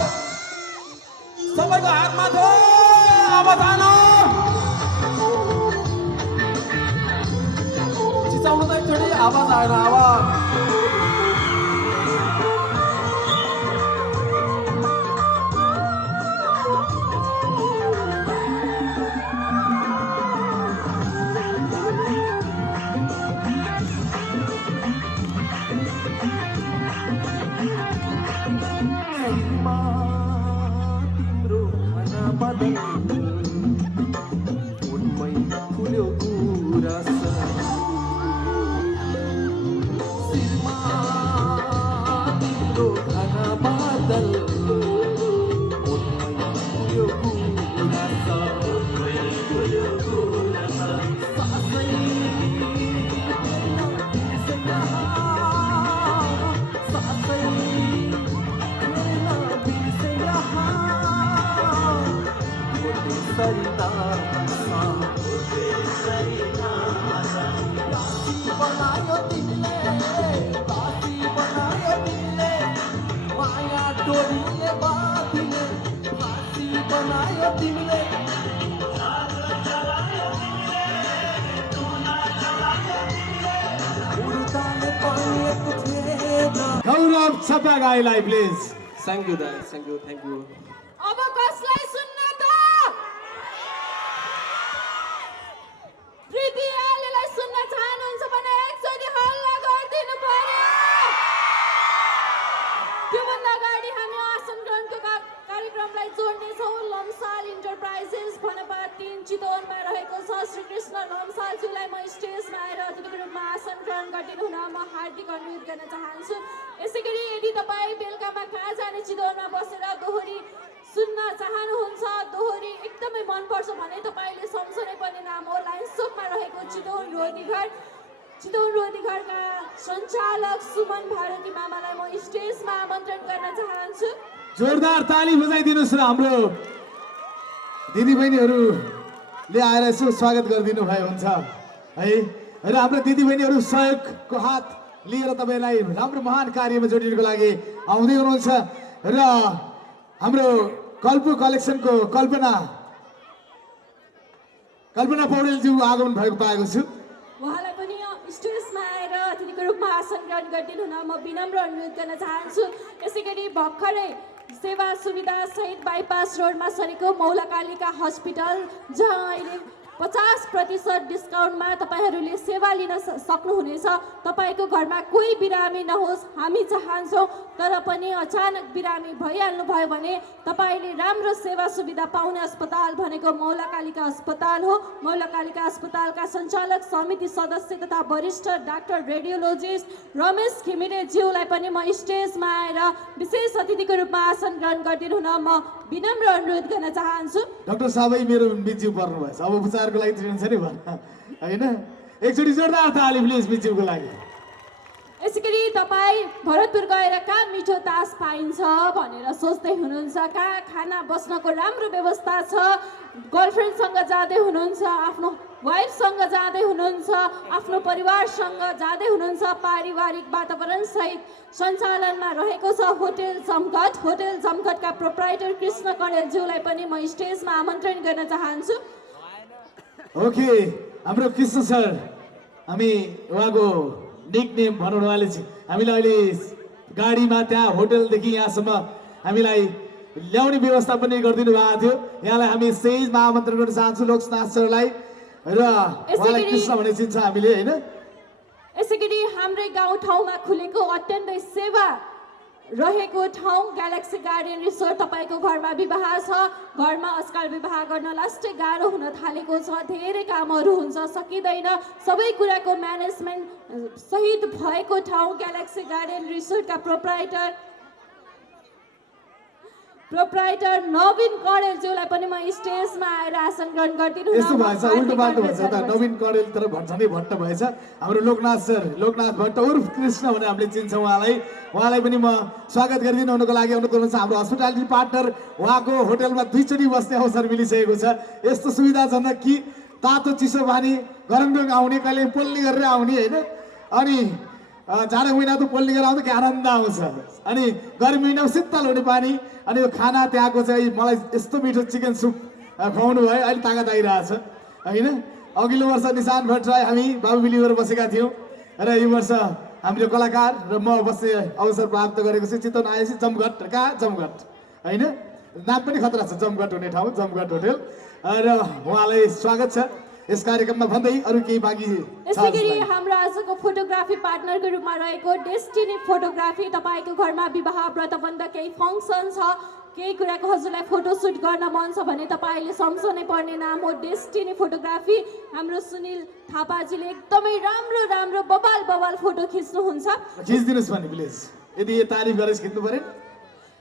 सबैको हातमा थो अब जानु चिचाउनु त एकचोटि आवाज आएन आवाज तिम्रो खाना बदल उनमै खुल्यो गुरास भएको थिएन गौरव छपागाईलाई प्लिज थ्याङ्क यू दाइ थ्याङ्क यू थ्याङ्क यू अब कसलाई सुन्न त प्रीति आलेलाई सुन्न चाहनुहुन्छ भने एकचोटि हल्ला गरिदिनु पर्यो त्योभन्दा अगाडि हामी आसन ग्रहणको कार्यक्रमलाई जोड्नेछौँ लम्साल इन्टरप्राइजेस फनपा 3 चितवनमा रहेको छ श्री कृष्ण लम्सालज्यूलाई म स्टेजमा आएर अतिथिको रूपमा आसन ग्रहण गरिदिनु हुन म हार्दिक अनुरोध गर्न चाहन्छु यसै गरी यदि तपाईँ बेलुकामा कहाँ जाने चितवनमा बसेर दोहोरी सुन्न चाहनुहुन्छ दोहोरी एकदमै मनपर्छ भने तपाईँले सम्झनै पर्ने नाम हो लाइन चोकमा रहेको चितवन रोधीघरका सञ्चालक सुमन भारती मामालाई म स्टेजमा आमन्त्रण गर्न चाहन्छु जोरदार ताली बजाइदिनुहोस् र हाम्रो दिदीबहिनीहरूले आएर यसो स्वागत गरिदिनु भयो हुन्छ है र हाम्रो दिदीबहिनीहरू सहयोगको हात लिएर तपाईँलाई राम्रो महान कार्यमा जोडिनुको लागि आउँदै हुनुहुन्छ र हाम्रो कल्पु कलेक्सनको कल्पना पौडेलज्यू आगमन भएको पाएको छु उहाँलाई पनि स्टेजमा आएर अतिथिको रूपमा आसन ग्रहण गरिदिनु हुन म विनम्र अनुरोध गर्न चाहन्छु यसै गरी भर्खरै सेवा सुविधा सहित बाइपास रोडमा सरेको मौलाकालिका हस्पिटल जहाँ अहिले 50% डिस्काउन्टमा तपाईँहरूले सेवा लिन सक्नुहुनेछ तपाईँको घरमा कोही बिरामी नहोस् हामी चाहन्छौँ तर पनि अचानक बिरामी भइहाल्नु भयो भने तपाईँले राम्रो सेवा सुविधा पाउने अस्पताल भनेको मौलाकालिका अस्पताल हो मौलाकालिका अस्पतालका सञ्चालक समिति सदस्य तथा वरिष्ठ डाक्टर रेडियोलोजिस्ट रमेश घिमिरेज्यूलाई पनि म स्टेजमा आएर विशेष अतिथिको रूपमा आसन ग्रहण गरिदिनु हुन म विनम्र अनुरोध गर्न चाहन्छु डाक्टर साहबै मेरो बिज्यू पर्नुभएछ अब उपचारको लागि ट्रेन छ नि होइन एकचोटि जोरदार ताली प्लिज बिज्यूको लागि यसै गरी तपाईँ भरतपुर गएर कहाँ मिठो तास पाइन्छ भनेर सोच्दै हुनुहुन्छ कहाँ खाना बस्नको राम्रो व्यवस्था छ गर्लफ्रेन्डसँग जाँदै हुनुहुन्छ आफ्नो वाइफसँग जाँदै हुनुहुन्छ आफ्नो परिवारसँग जाँदै हुनुहुन्छ पारिवारिक वातावरण सहित सञ्चालनमा रहेको छ होटेल जमघटका प्रोप्राइटर कृष्ण कणेलज्यूलाई पनि म स्टेजमा आमन्त्रण गर्न चाहन्छु ओके हाम्रो कृष्ण सर हामी उहाँको निक नेम भनौँ उहाँले हामीलाई अहिले गाडीमा त्यहाँ होटलदेखि यहाँसम्म हामीलाई ल्याउने व्यवस्था पनि गरिदिनु भएको थियो यहाँलाई हामी स्टेजमा आमन्त्रण गर्न चाहन्छु लोकनाथ सरलाई र उहाँलाई कृष्ण भने चिन्छ हामीले होइन यसै गरी हाम्रै गाउँठाउँमा खुलेको अत्यन्तै सेवा रहेको ठाउँ ग्यालेक्सी गार्डन रिसोर्ट तपाईँको घरमा विवाह छ घरमा आजकल विवाह गर्न लास्टै गाह्रो हुन थालेको छ धेरै कामहरू हुन्छ सकिँदैन सबै कुराको म्यानेजमेन्ट सहित भएको ठाउँ ग्यालेक्सी गार्डन रिसोर्टका प्रोप्राइटर नवीन कणेलज्यूलाई पनि म स्टेजमा आएर आसन ग्रहण गरिदिनु यस्तो भएछ उल्टो बाटो भएछ त नवीन कणेल तर भन्छ नि भट्ट भएछ हाम्रो लोकनाथ भट्ट उर्फ कृष्ण भने हामीले चिन्छौँ उहाँलाई पनि म स्वागत गरिदिनु हुनुको लागि अनुरोध गर्नुहुन्छ हाम्रो हस्पिटालिटी पार्टनर उहाँको होटलमा 2 चोटि बस्ने अवसर मिलिसकेको छ यस्तो सुविधाजनक कि तातो चिसो पानी गरम आउने कहिले पोल्ने गरेर आउने होइन अनि जाडो महिना त पोल्ने गरेर आउँदा के आनन्द आउँछ अनि गर्मी महिनामा शीतल हुने पानी अनि यो खाना त्यहाँको चाहिँ मलाई यस्तो मिठो चिकन सुप खुवाउनु भयो अहिले तागत आइरहेछ होइन अघिल्लो वर्ष निशान भट्टराई हामी बाबु मिलिएर बसेका थियौँ र यो वर्ष हाम्रो कलाकार र म बस्ने अवसर प्राप्त गरेको छु चितवन आएपछि जमघट होइन नाम पनि खतरा छ जमघट हुने ठाउँ जमघट होटेल र उहाँलाई स्वागत छ यस कार्यक्रममा भन्दै अरू केही बाँकी यसै गरी हाम्रो आजको फोटोग्राफी पार्टनरको रूपमा रहेको डेस्टिनी फोटोग्राफी तपाईँको घरमा विवाह व्रतबन्ध केही फङ्सन छ केही कुराको हजुरलाई फोटोसुट गर्न मन छ भने तपाईँले सम्झनै पर्ने नाम हो डेस्टिनी फोटोग्राफी हाम्रो सुनिल थापाजीले एकदमै राम्रो बबाल फोटो खिच्नुहुन्छ खिचिदिनुहोस् भने प्लिज यदि यो तारिफ गरेर खिच्नु पर्यो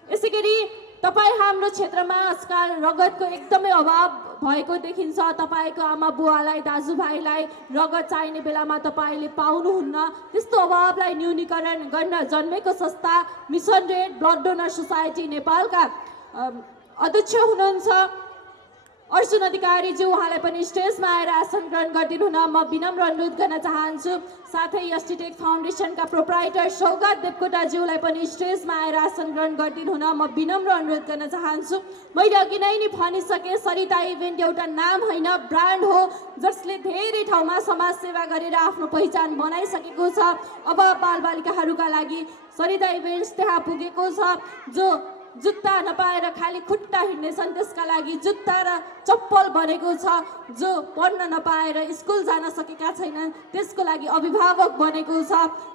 यसै गरी तपाईँ हाम्रो क्षेत्रमा आजकल रगतको एकदमै अभाव भएको देखिन्छ तपाईँको आमा बुवालाई दाजुभाइलाई रगत चाहिने बेलामा तपाईँले पाउनुहुन्न त्यस्तो अभावलाई न्यूनीकरण गर्न जन्मेको संस्था mission red blood donor society नेपालका अध्यक्ष हुनुहुन्छ अर्जुन अधिकारीज्यू उहाँलाई पनि स्टेजमा आएर आसन ग्रहण गरिदिनु हुन म विनम्र अनुरोध गर्न चाहन्छु। साथै एसटीटेक फाउन्डेसनका प्रोप्राइटर सौगात देवकोटाज्यूलाई पनि स्टेजमा आएर आसन ग्रहण गरिदिनु हुन म विनम्र अनुरोध गर्न चाहन्छु। मैले अघि नै नि भनिसकेँ, सरिता इभेन्ट एउटा नाम होइन, ब्रान्ड हो जसले धेरै ठाउँमा समाज सेवा गरेर आफ्नो पहिचान बनाइसकेको छ। अब बालबालिकाहरूका लागि सरिता इभेन्ट्स त्यहाँ पुगेको छ। जो जुत्ता नपाएर खाली खुट्टा हिँड्नेछन् त्यसका लागि जुत्ता र चप्पल बनेको छ। जो पढ्न नपाएर स्कुल जान सकेका छैनन् त्यसको लागि अभिभावक बनेको छ।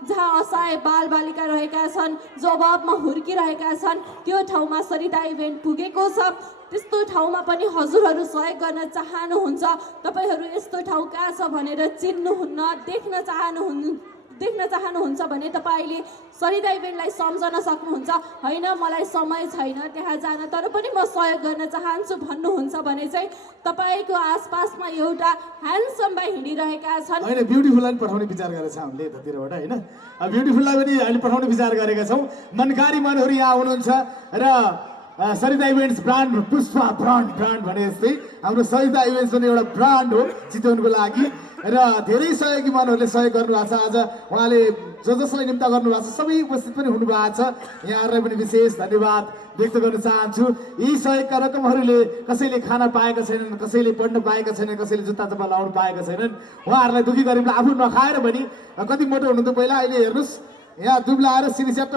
जहाँ असहाय बालबालिका रहेका छन्, जो अभावमा हुर्किरहेका छन्, त्यो ठाउँमा सरिता इभेन्ट पुगेको छ। त्यस्तो ठाउँमा पनि हजुरहरू सहयोग गर्न चाहनुहुन्छ। तपाईँहरू यस्तो ठाउँ कहाँ छ भनेर चिन्नुहुन्न, देख्न चाहनुहुन्छ भने तपाईँले सरिता इभेन्टलाई सम्झन सक्नुहुन्छ। होइन मलाई समय छैन त्यहाँ जान, तर पनि म सहयोग गर्न चाहन्छु भन्नुहुन्छ भने चाहिँ तपाईँको आसपासमा एउटा ह्यान्डसम बाई हिँडिरहेका छन्। होइन, ब्युटिफुललाई पनि पठाउने विचार गरेका छौँ हामीले यतातिरबाट होइन। ब्युटिफुललाई पनि अहिले पठाउने विचार गरेका छौँ। मनकारी मनहरू यहाँ हुनुहुन्छ र Sarita events brand Pushpa brand भने जस्तै हाम्रो सरिता इभेन्ट्स पनि एउटा ब्रान्ड हो चितवनको लागि। र धेरै सहयोगी मनहरूले सहयोग गर्नुभएको छ। आज उहाँले जसलाई निम्ता गर्नुभएको छ सबै उपस्थित पनि हुनुभएको छ। यहाँहरूलाई पनि विशेष धन्यवाद व्यक्त गर्न चाहन्छु। यी सहयोगका रकमहरूले कसैले खाना पाएका छैनन्, कसैले पढ्न पाएका छैनन्, कसैले जुत्ता चप्पल लाउनु पाएका छैनन्। उहाँहरूलाई दुःखी गरेर आफू नखाएर पनि कति मोटो हुनुहुन्थ्यो पहिला, अहिले हेर्नुहोस् यहाँ दुब्लाएर सिरिस्याट